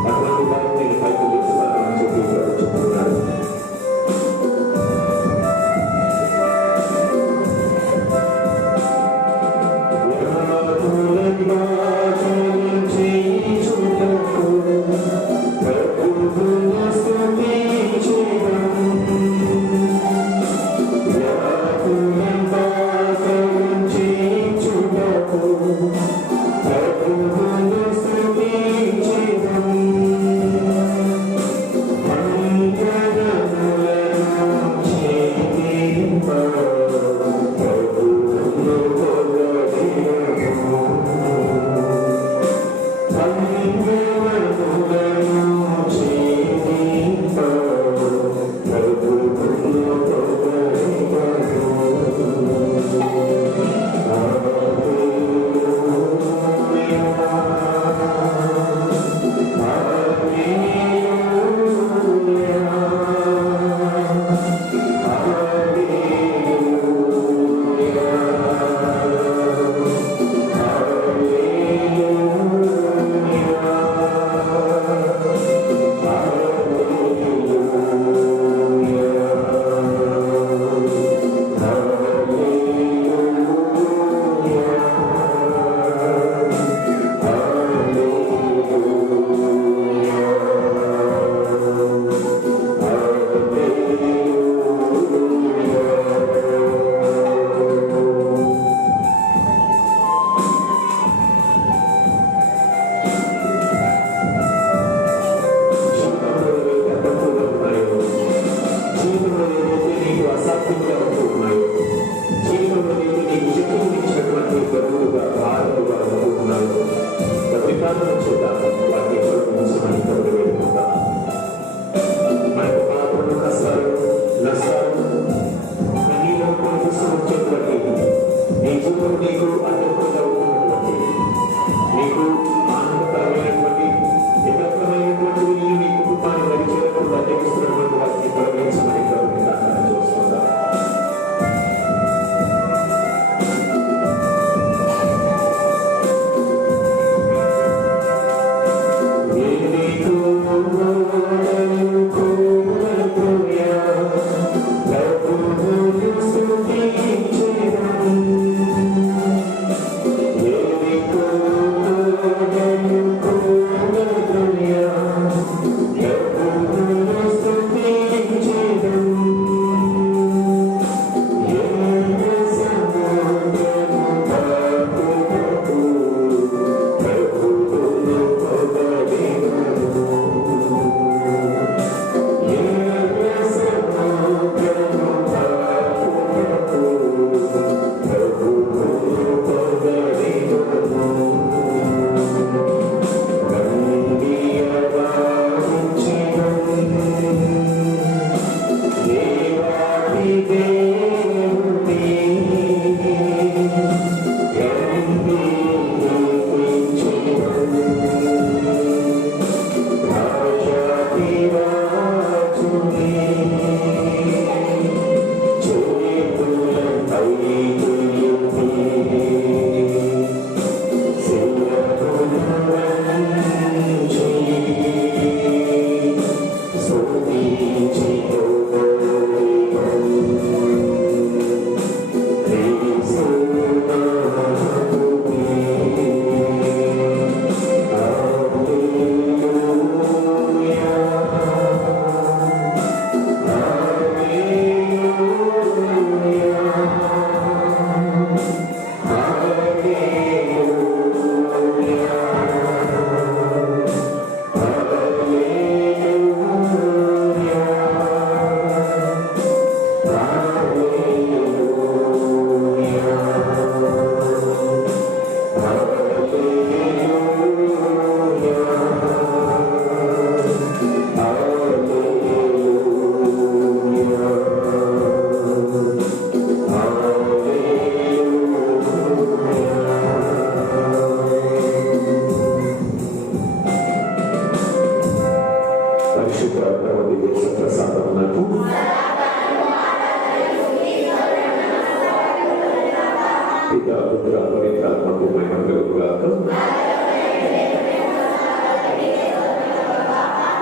అటువంటి వారిని పైకి లేస్తానని చెప్పి పరిశుద్ధ పరమదివ్య ప్రసాదమునకు పితా పుత్ర పవిత్రాత్మకు మహిమ కలుగుగాక.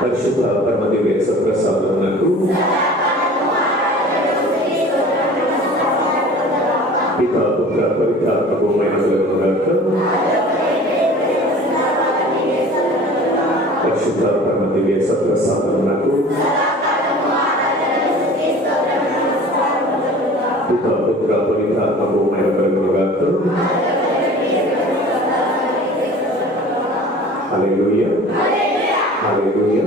పరిశుద్ధ పరమదివ్య ప్రసాదమునకు పితా పుత్ర పవిత్రాత్మకు మహిమ కలుగుగాక. పరిశుద్ధ పరమదివ్య ప్రసాదమునకు పితా పుత్ర పవిత్రాత్మకు మహిమ కలుగుగాక. హల్లెలూయా హల్లెలూయా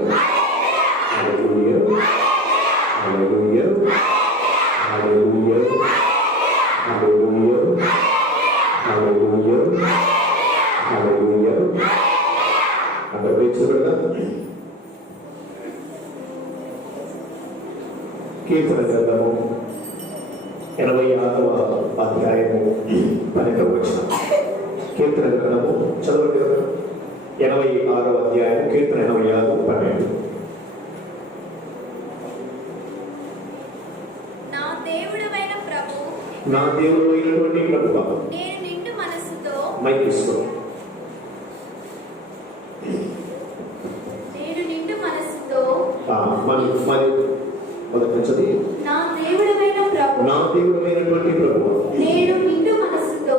హల్లెలూయా హల్లెలూయా హల్లెలూయా హల్లెలూయా హల్లెలూయా హల్లెలూయా. అందరూ వేయించబడదా? కీర్తన గ్రంథము 86వ అధ్యాయము 12వ వచనం. కీర్తన గ్రంథము చదవండి కదా. 86వ అధ్యాయం కీర్తన 86 12. నా దేవుడైన ప్రభువా, నేను నిండు మనసుతో మైక్ తీసుకో. నేను నిండు మనసుతో మొదటి నుంచి నా దేవుడైన ప్రభువా, నా దేవుడైనటువంటి ప్రభువా, నేను నిండు మనసుతో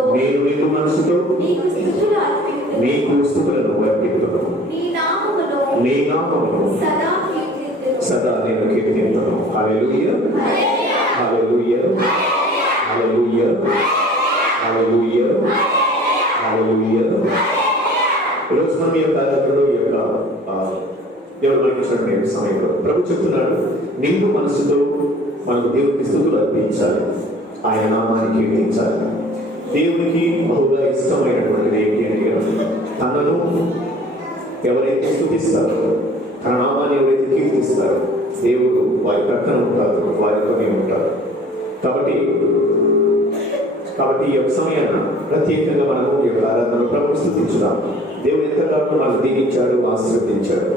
నీకు స్తుతులు అర్పిస్తున్నాను. నీకు స్తుతులను అర్పిస్తున్నాను. నీ నామమును సదా నేను కీర్తింతును. హల్లెలూయా హల్లెలూయా హల్లెలూయా హల్లెలూయా హల్లెలూయా. ఈరోజు మనం యొక్క ఆరాధనలో యొక్క దేవుడు మనకి ఇచ్చినటువంటి సమయంలో ప్రభు చెప్తున్నాడు, నిండు మనసుతో మనకు దేవునికి స్తుతులు అర్పించాలి, ఆయన నామాన్ని కీర్తించాలి. దేవునికి బహుగా ఇష్టమైనటువంటిది ఏంటి అంటే తనను ఎవరైతే స్తుతిస్తారో, తన నామాన్ని ఎవరైతే కీర్తిస్తారో దేవుడు వారి ప్రక్కన ఉంటారు, వారితోనే ఉంటారు. కాబట్టి ఈ యొక్క సమయాన్ని ప్రత్యేకంగా మనము ఈ యొక్క ఆరాధనలో ప్రభువు స్తుతించుదాం. దేవుడు ఎంతగానో మనకు దీవించాడు, ఆశీర్వదించాడు.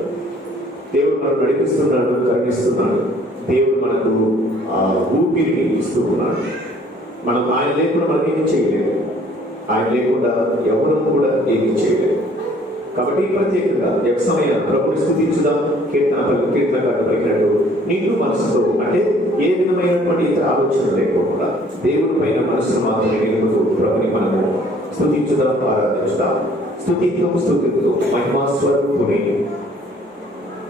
దేవుడు మనకు నడిపిస్తున్నాడు, కరుణిస్తున్నాడు. దేవుడు మనకు ఆ ఊపిరిని ఇస్తూ ఉన్నాడు. మనం ఆయన లేకుండా మనం ఏమీ చేయలేదు, ఆయన లేకుండా ఎవరు కూడా ఏమీ చేయలేదు. కాబట్టి ప్రత్యేకంగా యొక్క సమయం ప్రభుని స్తుతించుదాం. కీర్తనకారుడు పలికినట్టు నిండు మనసుతో, అంటే ఏ విధమైనటువంటి ఇతర ఆలోచన లేకుండా దేవుడి పైన మనసును మాత్రమే నిలుపుతూ ప్రభుని మనము స్తుతించుదాం, ఆరాధించుదాం. స్తుతితో మహిమాస్వరూపుని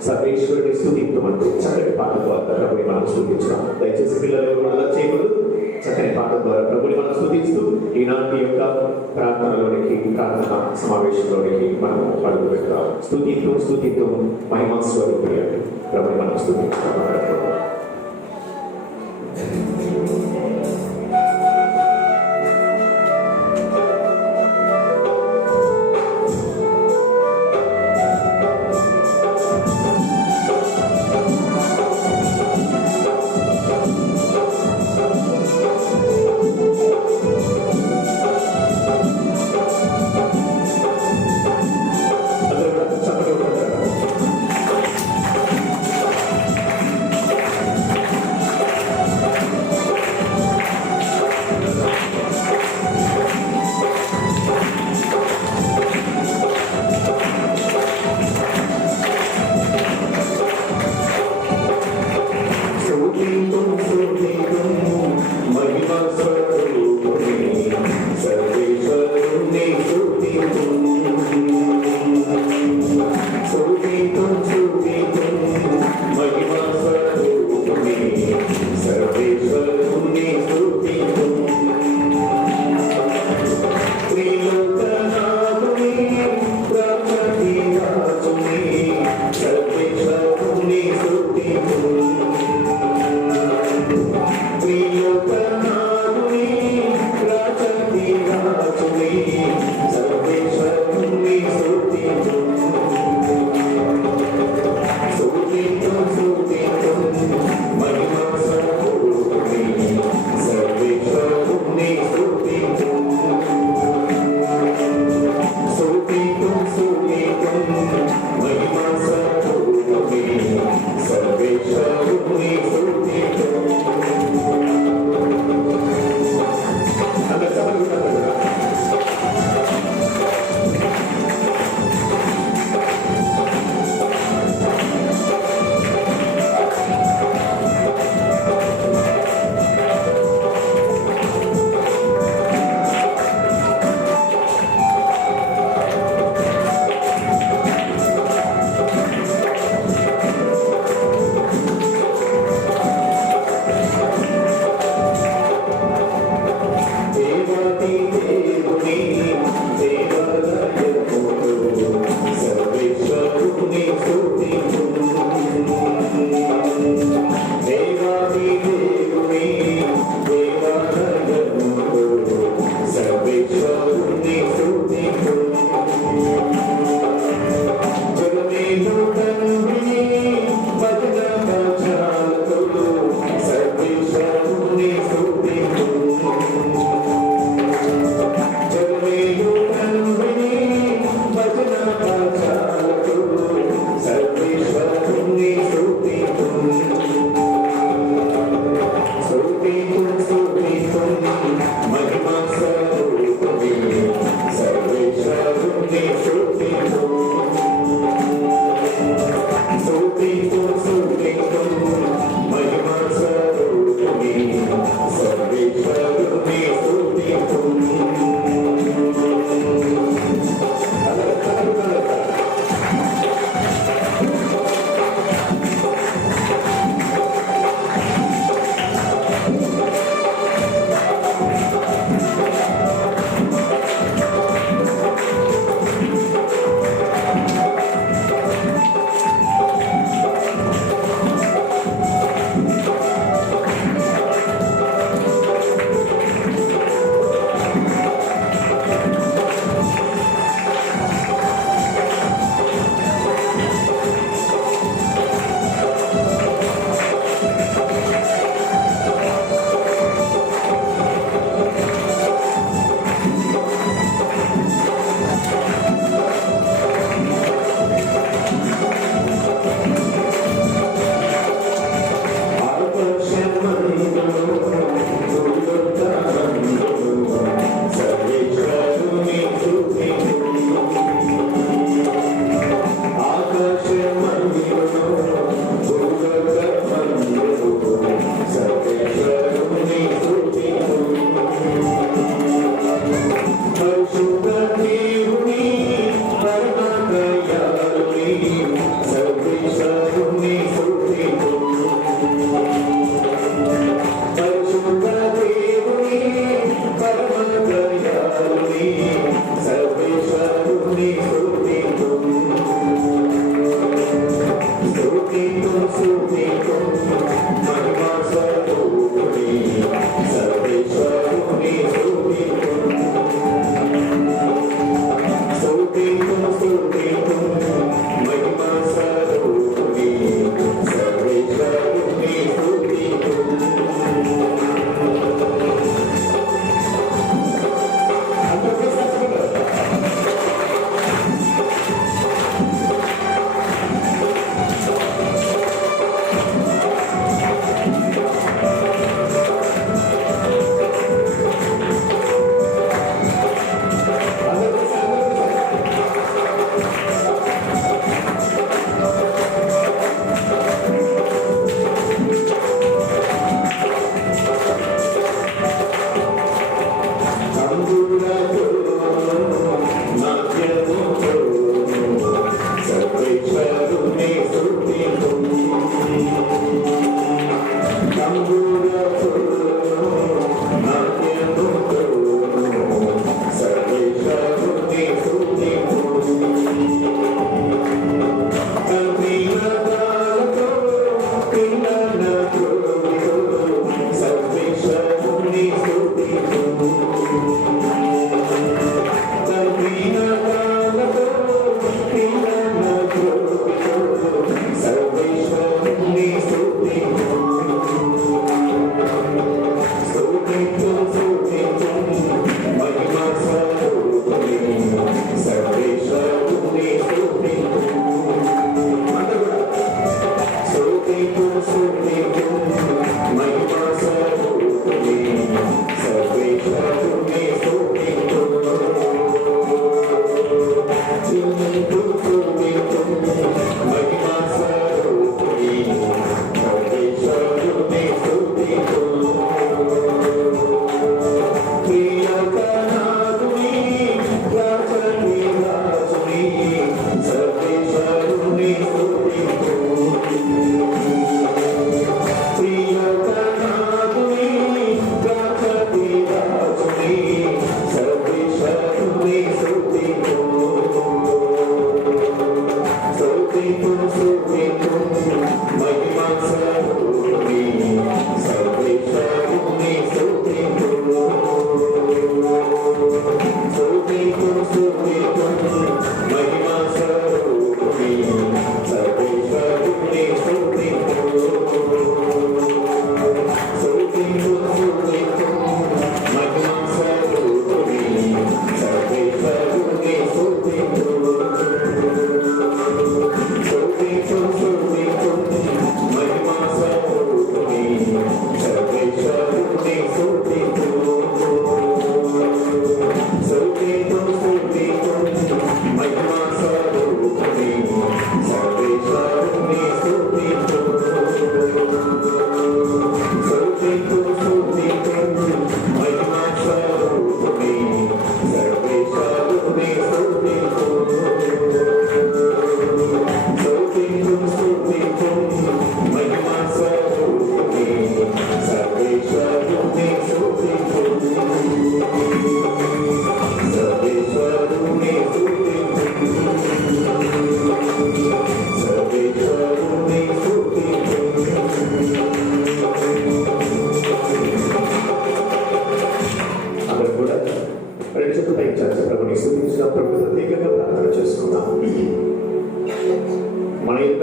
సర్వేశ్వరుని స్తుతించమంటూ చక్కటి పాట ద్వారా ప్రభుని మనం స్తుతించుదాం. దయచేసి పిల్లలు అలా చేయకూడదు. చక్కని పాట ద్వారా ప్రభుని మనం స్తుతిస్తూ ఈనాటి యొక్క ప్రార్థన సమావేశంలోనికి మనం అడుగు పెడతాం. స్తుతితో మహిమాస్వరూపుని అంటే ప్రభుని మనం స్తుతించుదాం.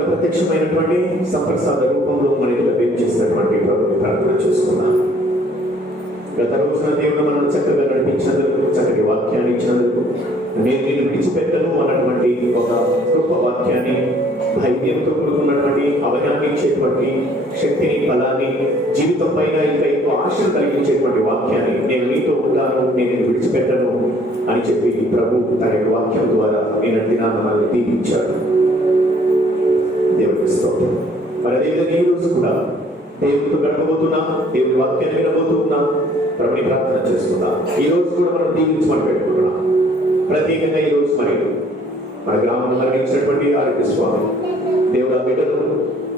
ప్రత్యక్షమైనటువంటి సంప్రసాద రూపంలో మనకి లభించేసినటువంటి ప్రభుని ప్రార్థన చేసుకున్నాం. గత రోజున దేవుడు మనల్ని చక్కగా నడిపించినందుకు, చక్కటి వాక్యాన్ని ఇచ్చినందుకు, నేను విడిచిపెట్టను అన్నటువంటి ఒక గొప్ప వాక్యాన్ని, ధైర్యంతో కూడుకున్నటువంటి అభయాన్ని ఇచ్చేటువంటి శక్తిని, బలాన్ని, జీవితం పైన ఇంకా ఎక్కువ ఆశను కలిగించేటువంటి వాక్యాన్ని, నేను నీతో ఉంటాను, నేను విడిచిపెట్టను అని చెప్పి ప్రభు తన యొక్క వాక్యం ద్వారా నేను దినాన్ని మనల్ని దీవించాడు. దేవుడికి స్తోత్రం. మరి అదేవిధంగా ఈ రోజు కూడా దేవుడితో గడపబోతున్నా, దేవుడి వాక్యాన్ని వినబోతున్నా, ప్రభుని ప్రార్థన చేస్తున్నా. ఈ రోజు కూడా మనం దీవించమని పెట్టుకుంటున్నాం. ప్రత్యేకంగా ఈ రోజు మన గ్రామంలో మరణించినటువంటి ఆరోగ్య స్వామి దేవుడు ఆ బిడ్డను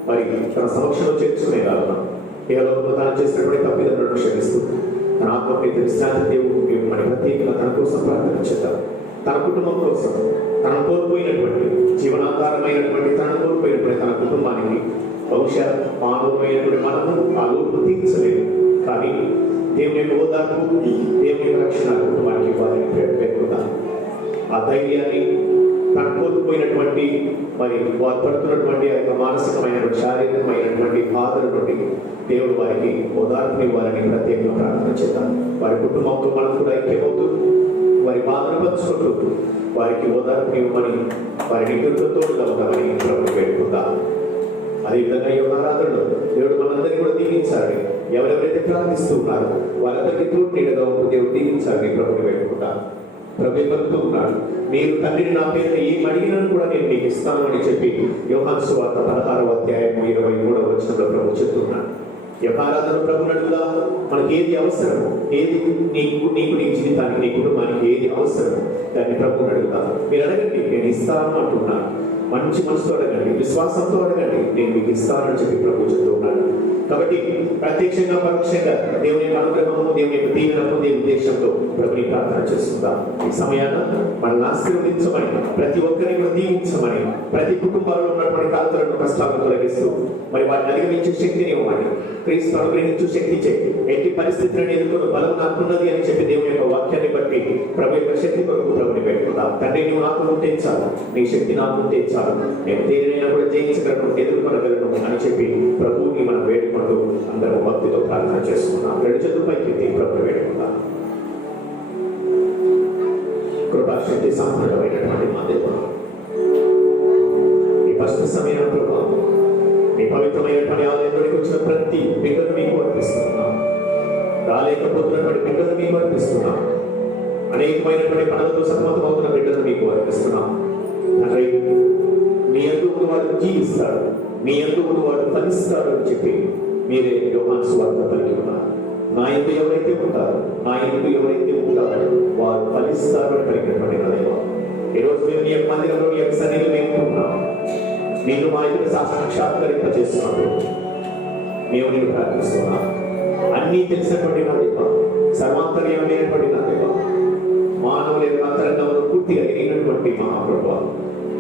మరి తన సమక్షంలో చేర్చుకునే కాదు ఇహలోకంలో తాను చేసినటువంటి తప్పిదలను క్షమిస్తూ తన ఆత్మప్రీతి విశ్రాంతి దేవుడు మరి ప్రత్యేకంగా తన కోసం ప్రార్థన చేద్దాం. తన కుటుంబం కోసం, తనను కోల్పోయినటువంటి జీవనాధారమైనటువంటి తనను కోల్పోయినటువంటి తన కుటుంబానికి బహుశా మానవమైనటువంటి మనము ఆ లోటు తీర్చలేదు. కానీ దేవుని యొక్క ఓదార్పు, దేవుని యొక్క రక్షణ కుటుంబానికి ఇవ్వాలని పేర్కొన్నాను. ఆ ధైర్యాన్ని తను కోల్పోయినటువంటి మరి వారు పడుతున్నటువంటి ఆ యొక్క మానసికమైన శారీరకమైనటువంటి బాధల నుండి దేవుడు వారికి ఓదార్పుని ఇవ్వాలని ప్రత్యేకంగా ప్రార్థన చేద్దాం. వారి కుటుంబంతో మనం కూడా ఐక్యమవుతూ వారి బాధను పంచుకుంటూ వారికి ఓదార్పుని ఇవ్వమని వారి నిగురులతో ఉందామని ప్రభువు వేడుకుందాం. అదేవిధంగా ఈ ఆరాధనలో దేవుడు మనందరినీ కూడా దీవించాలని, ఎవరెవరైతే ప్రార్థిస్తూ ఉన్నారో వారందరికీ తోడు నీడగా ఉంటూ దేవుడు దీవించాలని ప్రభుని వేడుకుంటాం. ప్రభు పలుకుతూ ఉన్నాడు, మీరు తండ్రిని నా పేరున ఏం అడిగినను కూడా నేను మీకు ఇస్తాను అని చెప్పి యోహాను సువార్త 16వ అధ్యాయం 23వ వచనంలో ప్రభు చెప్తున్నాడు. ఆరాధన ప్రభుని అడుగుదా, మనకి ఏది అవసరం, ఏది నీకు నీ జీవితానికి, నీ కుటుంబానికి ఏది అవసరం, దాన్ని ప్రభుని అడుగుదా. మీరు అడగండి, నేను ఇస్తాను అంటున్నాను. మంచి మనసుతో అడగండి, విశ్వాసంతో అడగండి, నేను మీకు ఇస్తానని చెప్పి ప్రభు చెప్తూ ఉన్నాడు. కాబట్టి ప్రత్యక్షంగా పరోక్షంగా దేవుని యొక్క అనుగ్రహము, దేవుని యొక్క దీవెనము, దేవుని ఉద్దేశంతో ప్రభుని ప్రార్థన చేస్తుందాం. ఈ సమయాన్ని మనల్ని ఆశీర్వదించమని, ప్రతి ఒక్కరిని కూడా దీవించమని, ప్రతి కుటుంబాల్లో ఉన్నటువంటి కలతలను, కష్టాలను తొలగిస్తూ మరి వారిని అధిగమించే శక్తిని ఇవ్వమని, క్రీస్తు అనుగ్రహించు శక్తి చేయి, ఎట్టి పరిస్థితులను ఎదుర్కొన్న బలం నాకున్నది అని చెప్పి దేవుని యొక్క వాక్యాన్ని బట్టి ప్రభు యొక్క శక్తి కొరకు ప్రభుని పెట్టుకుందాం. తండ్రి, నువ్వు నాకు ఉంటే చాలు, నీ శక్తి నాకు ఉంటే చాలు, నేను దేనినైనా కూడా జయించగలను, ఎదుర్కొనగలను అని చెప్పి ప్రభువుని మనం వేడుకుంటూ అందరూ భక్తితో ప్రార్థన చేసుకున్నాం. రెండు చేతులు పైకి ప్రభుని వేడుకుందాం. కృపాశక్తి సంపూర్ణమైనటువంటి మా దేవ, ఈ ఫస్ట్ సమయం ప్రభావం మీ పవిత్రమైనటువంటి ఆలయంలోకి వచ్చిన ప్రతి బిడ్డను మీకు అర్పిస్తున్నాం. రాలేకపోతున్నటువంటి బిడ్డను మీకు అర్పిస్తున్నాం. అనేకమైనటువంటి పనులతో సతమతం అవుతున్న బిడ్డను మీకు అర్పిస్తున్నాం. తండ్రి, మీ యందు వాడు జీవిస్తాడు, మీ యందు వాడు ఫలిస్తాడు అని చెప్పి మీరే యోహాను సువార్త పలికి ఉన్నారు. నా యందు ఎవరైతే ఉంటారో, నా యందు ఎవరైతే ఉంటారో వారు ఫలిస్తారు అని పలికినటువంటి నా దేవ, ఈరోజు మేము మీ యొక్క మందిరంలో మీ యొక్క సన్నిధిలో మేము ఉన్నాం. నేను మా యొక్క సాక్షాత్కరింప చేస్తున్నాను. మేము నేను ప్రార్థిస్తున్నాం. అన్నీ తెలిసినటువంటి నా దేవ, సర్వాంతర్యమైనటువంటి నా దేవ, మానవుల యొక్క అంతరంగంలో పూర్తిగా ఎరిగినటువంటి మహాప్రభువా,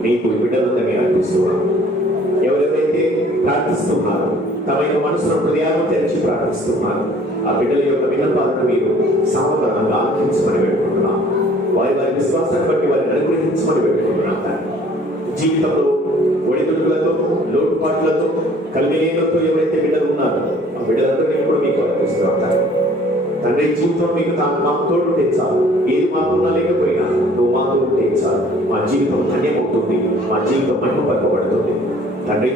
నీకు బిడ్డలందరినీ అర్పిస్తున్నాం. ఎవరెవరైతే ప్రార్థిస్తున్నారో, తమ యొక్క మనసును హృదయాలను తెరిచి ప్రార్థిస్తున్నారు, ఆ బిడ్డల యొక్క విన్నపాలను మీరు సావధానంగా ఆలకించమని పెట్టుకుంటున్నాం. వారి విశ్వాసాన్ని బట్టి వారిని అనుగ్రహించమని పెట్టుకుంటున్నాం. జీవితంలో ఒడిదుడుకులతో, లోటుపాట్లతో, కల్విలేనతో ఎవరైతే బిడ్డలు ఉన్నారో ఆ బిడ్డలందరినీ కూడా మీకు అర్పిస్తూ ఉంటారు. తండ్రి, జీవితం మీకు మాకు తోడు ఉంటే చాలు, ఏది మాకున్నా లేకపోయినా నువ్వు మాతో ఉంటే చాలు, మా జీవితం ధన్యమవుతుంది, మా జీవితం మహిమపరచబడుతుంది. తండ్రి,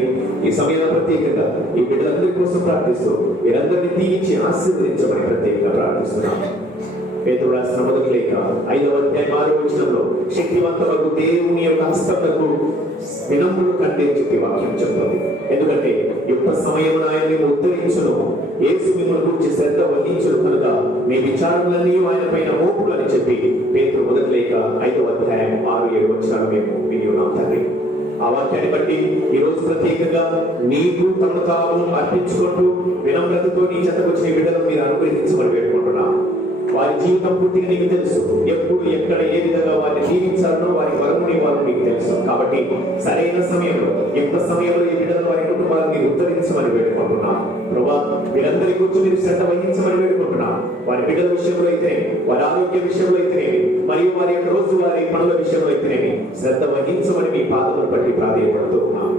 ఈ సమయంలో ప్రత్యేకంగా ఈ బిడ్డలందరి కోసం ప్రార్థిస్తూ వీరందరినీ దీవించి ఆశీర్వదించమని ప్రత్యేకంగా ప్రార్థిస్తున్నాం. పేతురు రాసిన మొదటి లేఖ 5వ అధ్యాయం 6వ వచనంలో శక్తివంతమగు దేవుని యొక్క హస్తములకు వినమ్రులు కంటే చెప్పి వాక్యం చెప్తుంది. ఎందుకంటే యుక్త సమయమున ఆయన ఉత్తరించును, యేసు మిమ్మల్ని గురించి శ్రద్ధ వహించును కనుక మీ విచారములన్నీ ఆయన పైన మోపులు అని చెప్పి పేతురు మొదటి లేఖ 5వ అధ్యాయం 6-7 వచనాలు మేము విని ఉన్నాం. తండ్రి, ఆ వాక్యాన్ని బట్టి ఈ రోజు ప్రత్యేకంగా నీకు తమను తాము అర్పించుకుంటూ వినమ్రతతో నీ చెంతకు వచ్చిన బిడ్డలను మీరు అనుగ్రహించమని వేడుకుంటున్నాం. వారి జీవితం పూర్తిగా నీకు తెలుసు, ఎప్పుడు ఎక్కడ ఏ విధంగా వారిని జీవించాలనో వారి వరముని వారు నీకు తెలుసు. కాబట్టి సరైన సమయంలో, యుక్త సమయంలో ఈ బిడ్డలు వారి కుటుంబాలను మీరు ఉత్తరించమని వేడుకుంటున్నాం. ప్రభా, వీరందరి గురించి మీరు శ్రద్ధ వహించమని వేడుకుంటున్నాం. వారి బిడ్డల విషయంలో అయితేనేమి, వారి ఆరోగ్య విషయంలో అయితేనేమి, మరియు వారి యొక్క రోజు వారి పనుల విషయంలో అయితేనేమి శ్రద్ధ వహించమని మీ పాదములను బట్టి ప్రాధాన్యపడుతూ ఉన్నాం.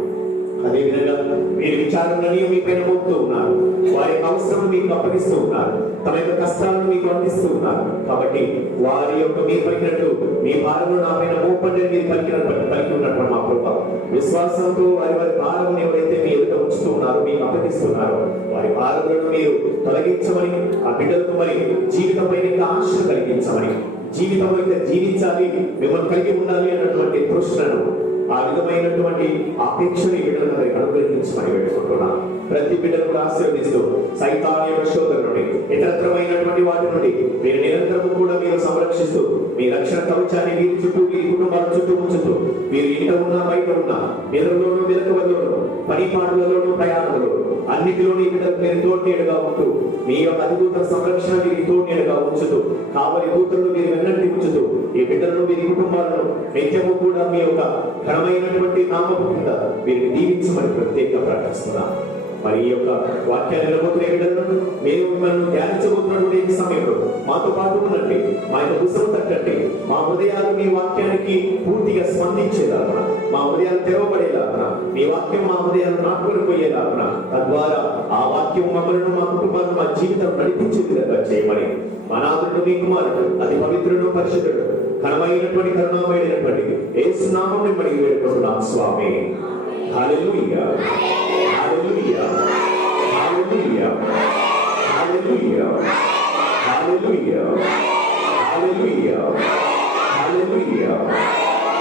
అదేవిధంగా మీరు విచారణని మీ పైన మోపుతూ ఉన్నారు, వారి అవసరం మీకు అప్పగిస్తూ ఉన్నారు, తమ యొక్క కష్టాలను మీకు అందిస్తూ ఉన్నారు. కాబట్టి వారి యొక్క మీరు పలికినట్టు మీ భారము నా పైన మోపండి మీరు పలికి ఉన్నటువంటి మా ప్రభావ విశ్వాసంతో వారి భారమును ఎవరైతే మీ ఎదుట ఉంచుతూ ఉన్నారో, మీకు అప్పగిస్తున్నారో వారి భారములను మీరు తొలగించమని, ఆ బిడ్డలకు మరి జీవితంపై ఇంకా ఆశ కలిగించమని, జీవితంలో ఇంకా జీవించాలి, మిమ్మల్ని కలిగి ఉండాలి అన్నటువంటి తృష్ణను, ఆ విధమైనటువంటి అపేక్షని బిడ్డలందరికీ అనుగ్రహించమని పెట్టుకుంటున్నాం. ప్రతి బిడ్డను కూడా ఆశీర్వదిస్తూ సైతాన్ యొక్క శోధన నుండి, ఇతరత్రమైనటువంటి వాటి నుండి మీరు నిరంతరము కూడా మీరు సంరక్షిస్తూ మీ రక్షణ కవచాన్ని వీరి చుట్టూ, మీ కుటుంబాల చుట్టూ ఉంచుతూ, మీరు ఇంట ఉన్నా బయట ఉన్నా, నిద్రలోనూ మెలకువలోనూ, పనిపాట్లలోనూ, ప్రయాణంలో అన్నిటిలో నీ బిడ్డలకు మీరు తోడునీడుగా ఉంటూ మీ యొక్క అద్భుత సంరక్షణ మీరు తోడునీడుగా ఉంచుతూ కావలి దూతలను మీరు వెన్నంటి ఉంచుతూ ఈ బిడ్డలను మీ కుటుంబాలను నిత్యము కూడా మీ యొక్క ఘనమైనటువంటి నామము కింద మీరు దీవించమని ప్రత్యేకంగా ప్రార్థిస్తున్నాను. మరి ఈ యొక్క వాక్యాన్ని నిలబోతున్న బిడ్డలను మేము మిమ్మల్ని ధ్యానించబోతున్నటువంటి ఈ సమయంలో మాతో పాటు ఉండండి, మా యొక్క పుస్తకం తట్టండి, మా హృదయాలు మీ వాక్యానికి పూర్తిగా స్పందించేలాగా, మా హృదయాలు తెరవబడేలాగా, మీ వాక్యం మా హృదయాలు నాటుకొని పోయేలాగా, తద్వారా ఆ వాక్యం మమ్మల్ని మా కుటుంబాలను మా జీవితం నడిపించే విధంగా చేయమని మా నాథుడు మీ కుమారుడు అతి పవిత్రుడు పరిశుద్ధుడు ఘనమైనటువంటి కరుణామయుడైనటువంటి యేసు నామమును మనకి వేడుకుంటున్నాం స్వామి. హల్లెలూయా, హల్లెలూయా, హల్లెలూయా, హల్లెలూయా, హల్లెలూయా, హల్లెలూయా, హల్లెలూయా,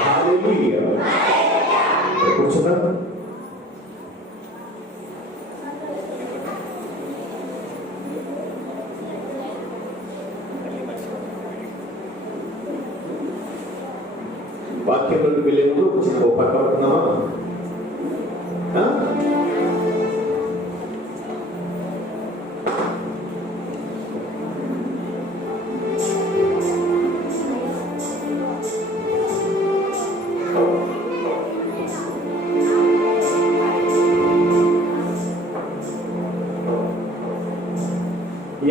హల్లెలూయా. కూర్చున్నారా? వాక్యంలోకి వెళ్ళే ముందు చిన్న పక్క పడుతున్నామా?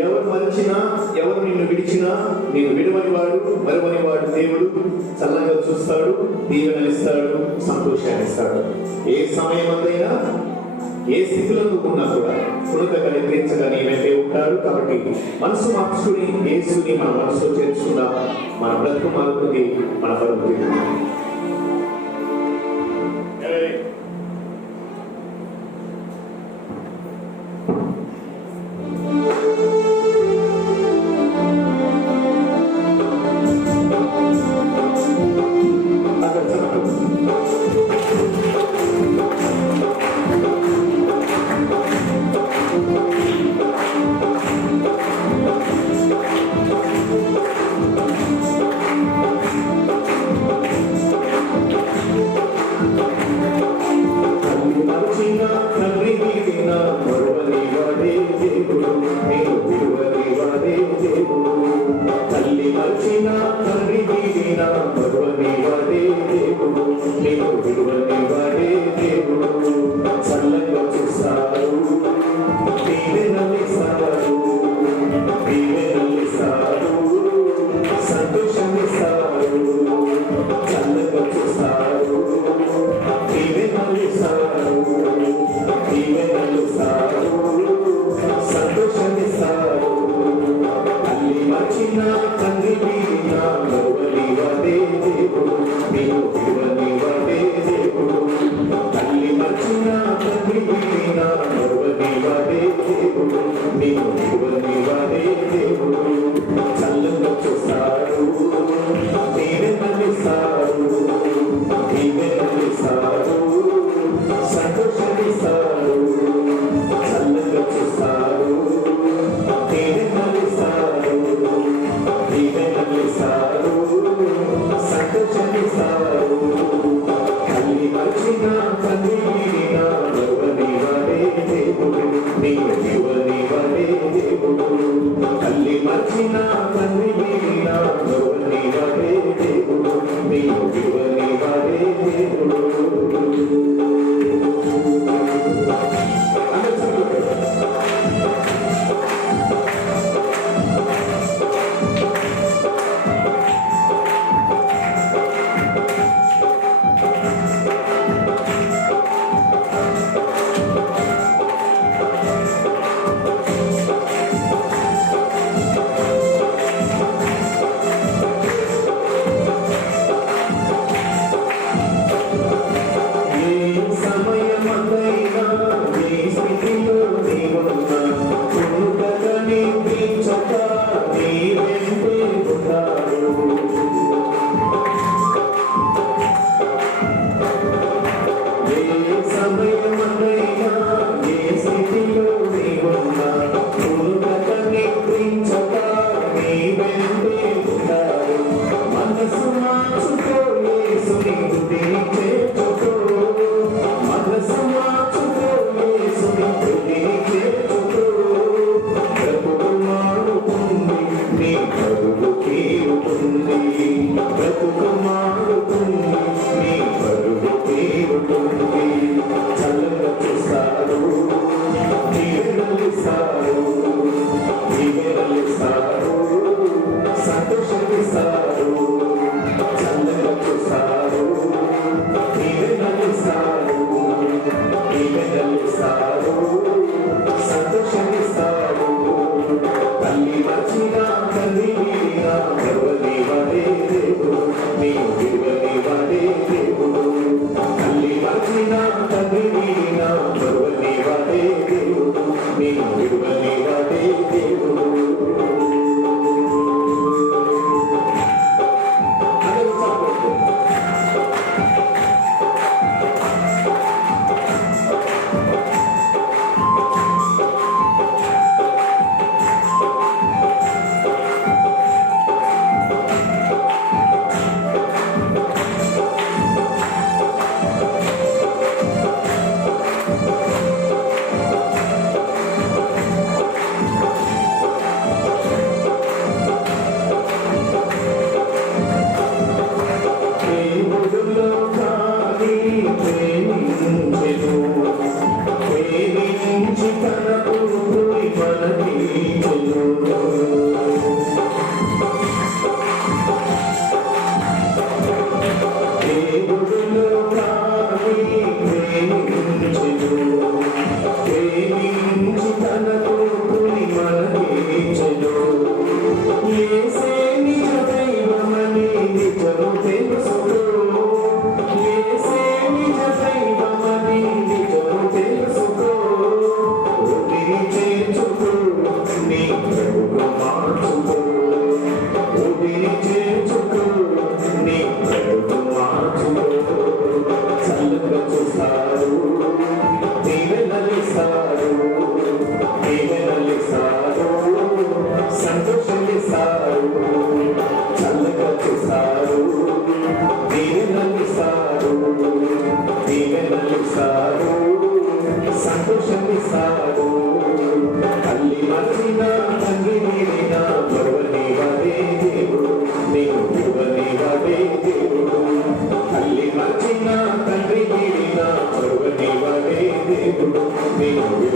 ఎవరు మరిచినా ఎవరు నిన్ను విడిచినా నేను విడవని వాడు మరువని వాడు దేవుడు చల్లగా చూస్తాడు, దీవెనలిస్తాడు, సంతోషాన్ని ఇస్తాడు. ఏ సమయమందైనా ఏ స్థితిలో ఉన్నా కూడా కుణకగా నిద్రించగా నేనైతే ఉంటాడు. కాబట్టి మనసు మార్చుకుని యేసుని మన మనసులో చేర్చుకున్నా మన బ్రతుకు మారుతుంది, మన పరుగు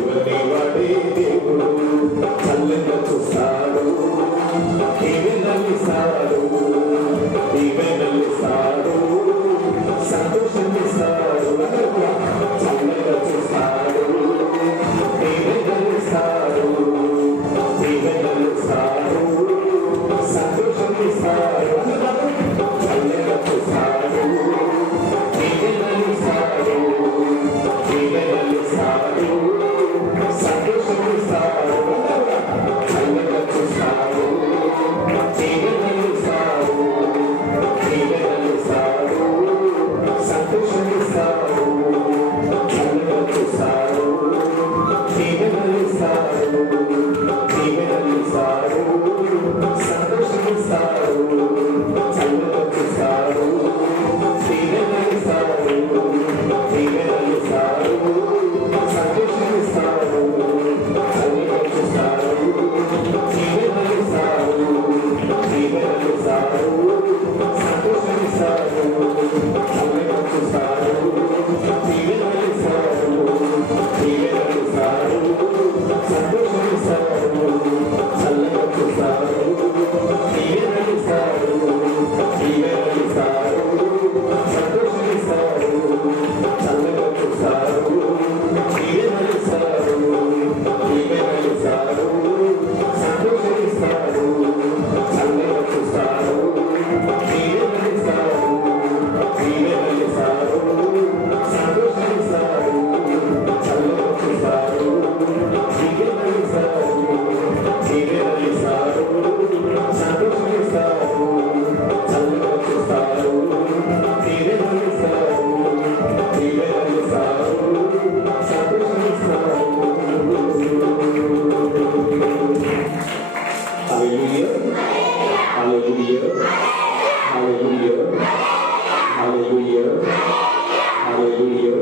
ఇవన్నీ వాడే దేవుడు చల్లగా చూస్తాడు, దీవెనలిస్తాడు, దీవెనలిస్తాడు, సంతోషమిస్తాడు, చల్లగా చూస్తాడు, దీవెనలిస్తాడు, దీవెనలిస్తాడు, సంతోషమిస్తాడు, చల్లగా చూస్తాడు, దీవెనలిస్తాడు, దీవెనలిస్తాడు, సంతోషమిస్తాడు, చల్లగా చూస్తాడు, దీవెనలిస్తాడు, దీవెనలిస్తాడు, సంతోషమిస్తాడు, చల్లగా చూస్తాడు, దీవెనలిస్తాడు, దీవెనలిస్తాడు, సంతోషమిస్తాడు, చల్లగా చూస్తాడు, దీవెనలిస్తాడు, దీవెనలిస్తాడు, సంతోషమిస్తాడు, చల్లగా చూస్తాడు, దీవెనలిస్తాడు, దీవెనలిస్తాడు, సంతోషమిస్తాడు, చల్లగా చూస్తాడు, దీవెనలిస్తాడు, దీవెనలిస్తాడు, సంతోషమిస్తాడు, చల్లగా చూస్తాడు, దీవెనలిస్తాడు, దీవెనలిస్తాడు, సంతోషమిస్తాడు, చల్లగా చూస్తాడు, దీవెనలిస్తాడు, దీవెనలిస్తాడు, సంతోషమిస్తాడు, చల్లగా చూస్తాడు, దీవెనలిస్తాడు, దీవెనలిస్తాడు, సంతోషమిస్తాడు, చల్లగా చూస్తాడు, దీవెనలిస్తాడు, దీవెనలిస్తాడు, సంతోషమిస్తాడు, చల్లగా చూస్తాడు, దీవెనలిస్తాడు, దీవెనలిస్తాడు, సంతోషమిస్తాడు. Hallelujah. Hallelujah. Hallelujah. Hallelujah. Hallelujah. Hallelujah.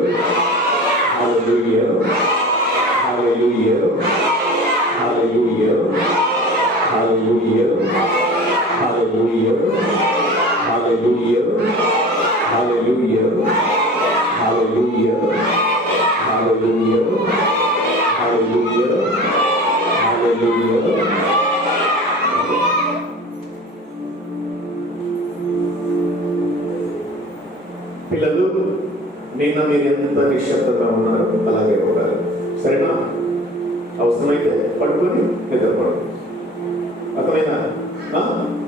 Hallelujah. Hallelujah. Hallelujah. Hallelujah. Hallelujah. Hallelujah. Hallelujah. Hallelujah. Hallelujah. పిల్లలు, నిన్న మీరు ఎంత నిశ్శబ్దంగా ఉన్నారు అలాగే ఉండాలి, సరేనా? అవసరమైతే పడుకొని నిద్రపడదు, అర్థమైనా?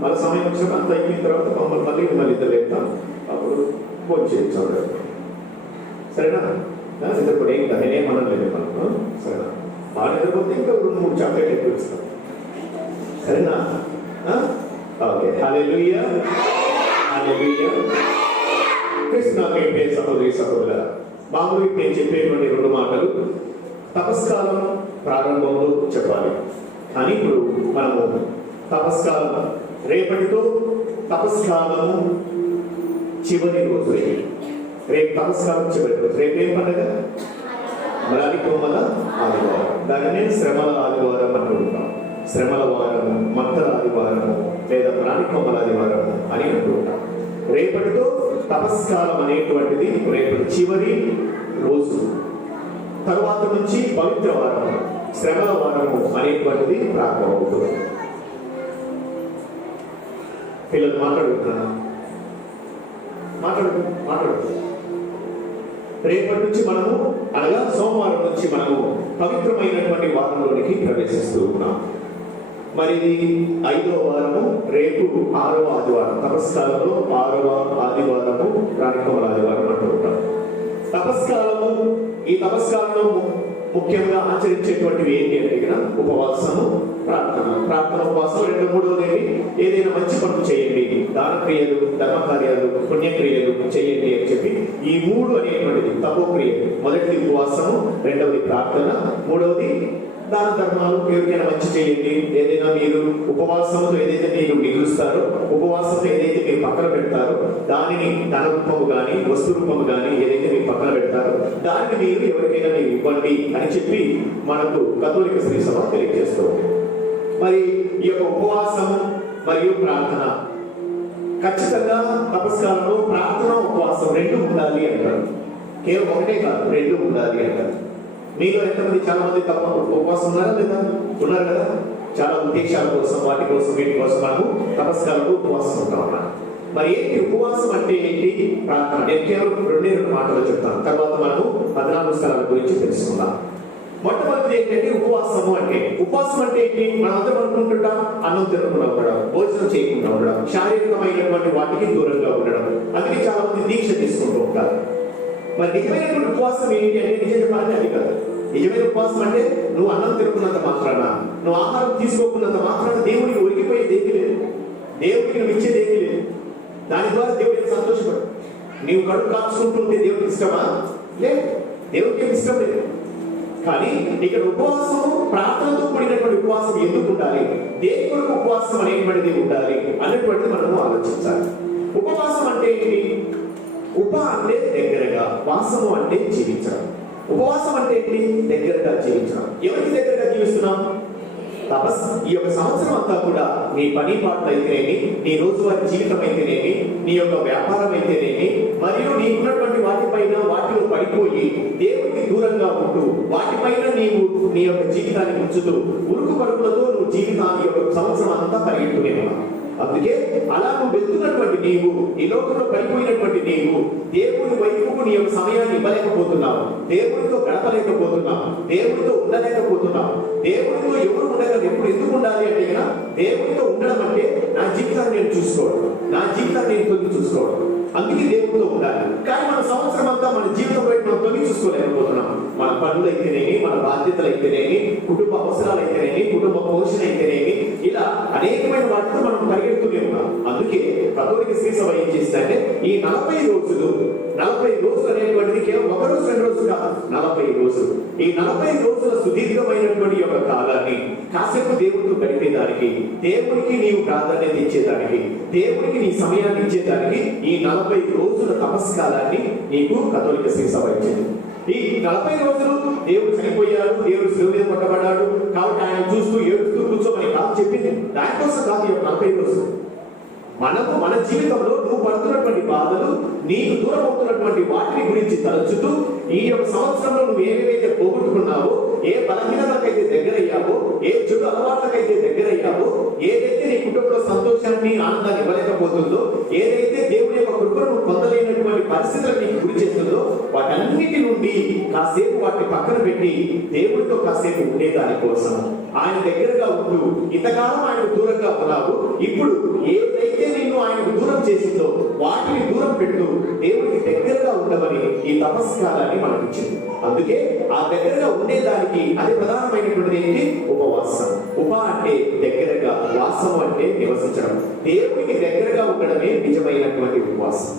మన సమయం వచ్చినప్పుడు అంత అయిపోయిన తర్వాత మళ్ళీ నిద్రలేద్దాం, అప్పుడు ఫోన్ చేయొచ్చు, సరేనా? నిద్రపడి ఏం నేనేమనలేదు మనం, సరేనా? బాగా నిద్రపోతే ఇంకా 2-3 చాక్లెట్ ఎక్కువ ఇస్తాం, సరేనా? ఓకే. హల్లెలూయా. హల్లెలూయా. కృష్ణకే సహోదరి సహోదరుల, మామూలు నేను చెప్పేటువంటి 2 మాటలు తపస్కాలం ప్రారంభంలో చెప్పాలి, కానీ ఇప్పుడు మనము తపస్కాలం రేపటితో తపస్కాలము చివరి రోజు, రేపు తపస్కాలం చివరి రోజు. రేపేం పండుగ? రాణికొమ్మల ఆదివారం, దానినే శ్రమల ఆదివారం అంటుంటాం. శ్రమల వారము, మత్తల ఆదివారము లేదా రాణికొమ్మల ఆదివారము అని అంటుంటాం. రేపటితో తపస్కాలం అనేటువంటిది రేపటి చివరి రోజు. తరువాత నుంచి పవిత్ర వారము, శ్రమల వారము అనేటువంటిది ప్రారంభమవుతుంది. పిల్లలు మాట్లాడుతున్నా, మాట్లాడు. రేపటి నుంచి మనము, అనగా సోమవారం నుంచి మనము పవిత్రమైనటువంటి వారంలోనికి ప్రవేశిస్తూ ఉన్నాం. మరి ఇది 5వ వారము, రేపు 6వ ఆదివారం. తపస్కాలంలో 6వ ఆదివారము రాణికొమ్మల ఆదివారం అంటూ ఉంటాం. తపస్కాలము, ఈ తపస్కాలంలో ముఖ్యంగా ఆచరించేటువంటివి ఏంటి అంటే ఉపవాసము, ప్రార్థన ఉపవాసం. 2-3వది ఏదైనా మంచి పనులు చేయండి, దాన క్రియలు, ధర్మ కార్యాలు, పుణ్యక్రియలు చేయండి అని చెప్పి ఈ 3 అనేటువంటిది తపోక్రియలు. మొదటిది ఉపవాసము, 2వది ప్రార్థన, 3వది దాన ధర్మాలు. ఎవరికైనా మంచి చేయండి. ఏదైనా మీరు ఉపవాసంతో ఏదైతే మీరు మిగులుస్తారో, ఉపవాసంతో ఏదైతే మీరు పక్కన పెడతారో, దానిని ధన రూపము కానీ వస్తు రూపము కానీ ఏదైతే మీరు పక్కన పెడతారో దాన్ని మీరు ఎవరికైనా మీరు ఇవ్వండి అని చెప్పి మనకు కథోలిక శ్రీ సభ తెలియజేస్తుంది. మరి ఈ యొక్క ఉపవాసము మరియు ప్రార్థన ఖచ్చితంగా తపస్కారంలో ప్రార్థన ఉపవాసం 2 ఉండాలి అంటారు. కేవలం ఒకటే కాదు, 2 ఉండాలి అంటారు. మీలో ఎంతమంది చాలా మంది తప్ప ఉపవాసం ఉన్నారా లేదా? ఉన్నారు కదా. చాలా ఉద్దేశాల కోసం, వాటి కోసం, వీటి కోసం మనము తపస్కాలకు ఉపవాసం ఉంటాం అన్నమాట. మరి ఏంటి ఉపవాసం అంటే ఏంటి? ప్రార్థన. నేను కేవలం రెండే మాటలు చెప్తాను, తర్వాత మనము 14 స్థలాల గురించి తెలుసుకుందాం. మొట్టమొదటి ఏంటంటే ఉపవాసము అంటే. ఉపవాసం అంటే ఏంటి? మనం అందరం అనుకుంటుంటాం అన్నం తినకుండా ఉండడం, భోజనం చేయకుండా ఉండడం, శారీరకమైనటువంటి వాటికి దూరంగా ఉండడం. అందుకే చాలా మంది దీక్ష తీసుకుంటూ ఉంటారు. మరి నిజమైనటువంటి ఉపవాసం ఏంటి అంటే నిజం చెప్పాలంటే అది కాదు. నిజమైన ఉపవాసం అంటే నువ్వు అన్నం తినకున్నంత మాత్రాన, నువ్వు ఆహారం తీసుకోకున్నంత మాత్రాన దేవుడికి ఒరిగిపోయేది ఏమీ లేదు, దేవుడికి నువ్వు ఇచ్చేది ఏమీ లేదు. దాని ద్వారా దేవుడికి సంతోషపడు. నీవు కడుపు కాచుకుంటుంటే దేవుడికి ఇష్టమా? లేదు, దేవుడికి ఇష్టం లేదు. కానీ ఇక్కడ ఉపవాసం ప్రార్థనతో కూడినటువంటి ఉపవాసం ఎందుకు ఉండాలి, దేని కొరకు ఉపవాసం అనేటువంటిది ఉండాలి అనేటువంటిది మనము ఆలోచించాలి. ఉపవాసం అంటే ఏంటి? ఉప అంటే దగ్గరగా, వాసము అంటే జీవించడం. ఉపవాసం అంటే ఏంటి? దగ్గరగా జీవించడం. ఎవరికి దగ్గరగా జీవిస్తున్నాం? ఈ యొక్క సంవత్సరం అంతా కూడా నీ పని పాటలు అయితేనేమి, నీ రోజువారీ జీవితం అయితేనేమి, నీ యొక్క వ్యాపారం అయితేనేమి, మరియు నీకున్నటువంటి వాటిపైన వాటిలో పడిపోయి దేవుడికి దూరంగా ఉంటూ వాటిపైన నీవు నీ యొక్క జీవితాన్ని ఉంచుతూ ఉరుకు పరుగులతో నువ్వు జీవితాన్ని యొక్క సంవత్సరం అంతా పరిగెత్తునేవా. అందుకే అలా నువ్వు వెళ్తున్నటువంటి నీవు, ఈ లోకంలో పడిపోయినటువంటి నీవు దేవుడి వైపుకు నీ యొక్క సమయాన్ని ఇవ్వలేకపోతున్నావు, దేవుడితో గడపలేకపోతున్నావు, దేవుడితో ఉండలేకపోతున్నావు. దేవుడితో ఎవరు ఉండగలరు? ఎప్పుడు ఎందుకు ఉండాలి అంటే కదా, దేవుడితో ఉండడం అంటే నా జీవితాన్ని నేను చూసుకోవడం, నా జీవితాన్ని నేను తొంగి చూసుకోవడం. అందుకే దేవుడితో ఉండాలి. కానీ మన సంవత్సరం అంతా మన జీవితం వైపు మనం తొంగి చూసుకోలేకపోతున్నాం. మన పనులు అయితేనేమి, మన బాధ్యతలు అయితేనేమి, కుటుంబ అవసరాలు అయితేనేమి, కుటుంబ పోషణ అయితేనేమి, ఇలా అనేకమైన వాటితో మనం పరిగెడుతూనే ఉన్నాం. అందుకే కథోలిక శ్రీ సభ ఏం చేసిందంటే ఈ 40 రోజులు అనేటువంటిది కేవలం 1 రోజు 2 రోజులు కాదు, 40 రోజులు. ఈ 40 రోజుల సుదీర్ఘమైనటువంటి యొక్క కాలాన్ని కాసేపు దేవుడితో గడిపేదానికి, దేవుడికి నీవు ప్రాధాన్యత ఇచ్చేదానికి, దేవుడికి నీ సమయాన్ని ఇచ్చేదానికి ఈ 40 రోజుల తపస్కాలాన్ని నీకు కథోలిక శ్రీ సభ ఇచ్చింది. ఈ 40 రోజులు దేవుడు చనిపోయాడు, దేవుడు శిలువ మీద కొట్టబడ్డాడు కాబట్టి ఆయన చూస్తూ ఏడుస్తూ కూర్చోమని కాదు చెప్పింది. దానికోసం కాదు ఈ 40 రోజులు. మనము మన జీవితంలో నువ్వు పడుతున్నటువంటి బాధలు, నీకు దూరం అవుతున్నటువంటి వాటిని గురించి తలచుతూ ఈ యొక్క సంవత్సరంలో నువ్వు ఏవేవైతే పోగొట్టుకున్నావో, ఏ బలహీనతకైతే దగ్గరయ్యావో, ఏ చెడు అలవాట్లకైతే దగ్గరయ్యావో, ఏదైతే నీ కుటుంబంలో సంతోషాన్ని, ఆనందాన్ని ఇవ్వలేకపోతుందో, ఏదైతే దేవుని యొక్క కృపను పొందలేనటువంటి పరిస్థితులకు నీకు గురి చేస్తుందో, వాటన్నిటి నుండి కాసేపు వాటిని పక్కన పెట్టి దేవుడితో కాసేపు ఉండేదాని కోసం ఆయన దగ్గరగా ఉంటూ, ఇంతకాలం ఆయన దూరంగా ఉన్నావు, ఇప్పుడు ఏదైతే నిన్ను ఆయనకు దూరం చేసిందో వాటిని దూరం పెట్టు, దేవుడికి దగ్గరగా ఉండమని ఈ తపస్కారాన్ని మనకి ఇచ్చింది. అందుకే ఆ దగ్గరగా ఉండేదానికి అది ప్రధానమైనటువంటిది ఏంటి? ఉపవాసం. ఉప అంటే దగ్గరగా, వాసం అంటే నివసించడం. దేవుడికి దగ్గరగా ఉండడమే నిజమైనటువంటి ఉపవాసం.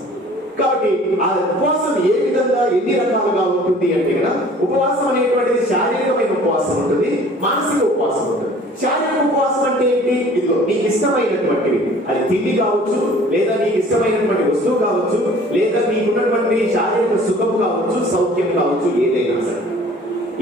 కాబట్టి ఆ ఉపవాసం ఏ విధంగా, ఎన్ని రకాలుగా ఉంటుంది అంటే కదా, ఉపవాసం అనేటువంటిది శారీరకమైన ఉపవాసం ఉంటుంది, మానసిక ఉపవాసం ఉంటుంది. శారీరక ఉపవాసం అంటే ఏంటి? ఇదిగో నీకు ఇష్టమైనటువంటివి, అది తిండి కావచ్చు, లేదా నీకు ఇష్టమైనటువంటి వస్తువు కావచ్చు, లేదా నీకున్నటువంటి శారీరక సుఖం కావచ్చు, సౌఖ్యం కావచ్చు, ఏదైనా సరే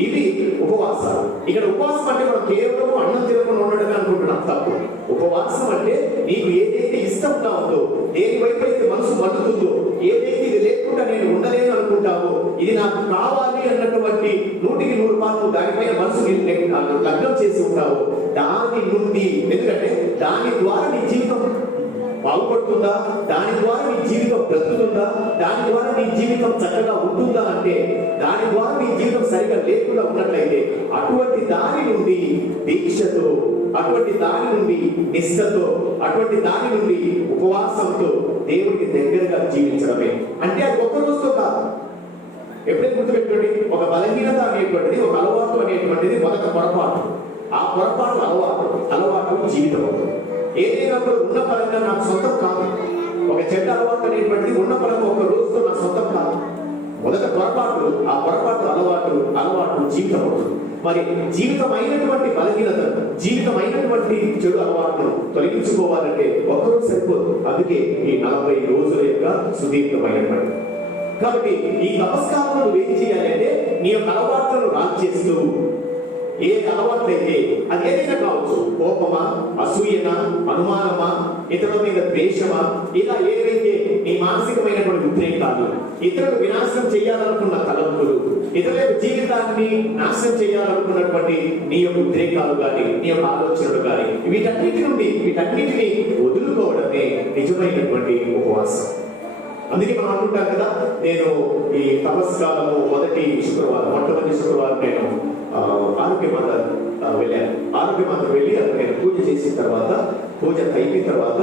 ఇవి ఉపవాసాలు. ఇక్కడ ఉపవాసం అంటే మనం కేవలం అన్నం తినకుండా ఉండడం అనుకుంటున్నాం, తప్పు. ఉపవాసం అంటే నీకు ఏదైతే ఇష్టంగా ఉందో, దేని వైపు అయితే మనసు మల్లుతుందో, ఏదైతే ఇది లేకుండా నేను ఉండలేను అనుకుంటావో, ఇది నాకు కావాలి అన్నటువంటి 100కి 100 దానిపైన మనసు లగ్నం చేసి ఉంటావో, దాని నుండి, ఎందుకంటే దాని ద్వారా నీ జీవితం బాగుపడుతుందా, దాని ద్వారా నీ జీవితం బ్రతుకుతుందా, దాని ద్వారా నీ జీవితం చక్కగా ఉంటుందా అంటే, దాని ద్వారా నీ జీవితం సరిగా లేకుండా ఉన్నట్లయితే అటువంటి దాని నుండి దీక్షతో, అటువంటి దాని నుండి నిష్ఠతో, అటువంటి దాని నుండి ఉపవాసంతో దేవుడికి దగ్గరగా జీవించడమే. అంటే అది ఒక్క రోజుతో కాదు. ఎప్పుడైతే గుర్తుపెట్టుకోండి, ఒక బలహీనత అనేటువంటిది, ఒక అలవాటు అనేటువంటిది మొదట పొరపాటు. ఆ పొరపాటు అలవాటు జీవితం అవుతుంది. ఏదైనా ఉన్న పరంగా నాకు సొంతం కాదు. ఒక చెడ్డ అలవాటు అనేటువంటిది ఉన్న పరంగా ఒక రోజుతో నా సొంతం కాదు. మొదట పొరపాటు, ఆ పొరపాటు అలవాటు జీవితం అవుతుంది. మరి జీవితం అయినటువంటి బలహీనత, జీవితం అయినటువంటి చెడు అలవాటును తొలగించుకోవాలంటే ఒక్కరోజు సరిపోదు. అందుకే ఈ 40 రోజుల యొక్క సుదీర్ఘమైనటువంటి. కాబట్టి ఈ నమస్కారం నువ్వేం చేయాలంటే నీ యొక్క అలవాట్లను రాల్చేస్తూ, ఏ అలవాట్లయితే అది ఏదైనా కావచ్చు, కోపమా, అసూయనా, అనుమానమా, ఇతరుల మీద ద్వేషమా, ఇలా ఏవైతే నీ మానసికమైనటువంటి ఉద్రేకాలు, ఇతరులు వినాశనం చేయాలనుకున్న తలంపులు, ఇతరుల యొక్క జీవితాన్ని నాశనం చేయాలనుకున్నటువంటి నీ యొక్క ఉద్రేకాలు కానీ, నీ యొక్క ఆలోచనలు కానీ, వీటన్నిటిని వదులుకోవడమే నిజమైనటువంటి ఉపవాసం. అందుకే మనం అనుకుంటాం కదా, నేను ఈ తపస్కాలము మొట్టమొదటి శుక్రవారం నేను ఆరోగ్యమాత వెళ్ళాను. ఆరోగ్యమాత వెళ్ళి అక్కడ నేను పూజ చేసిన తర్వాత, పూజ అయిపోయిన తర్వాత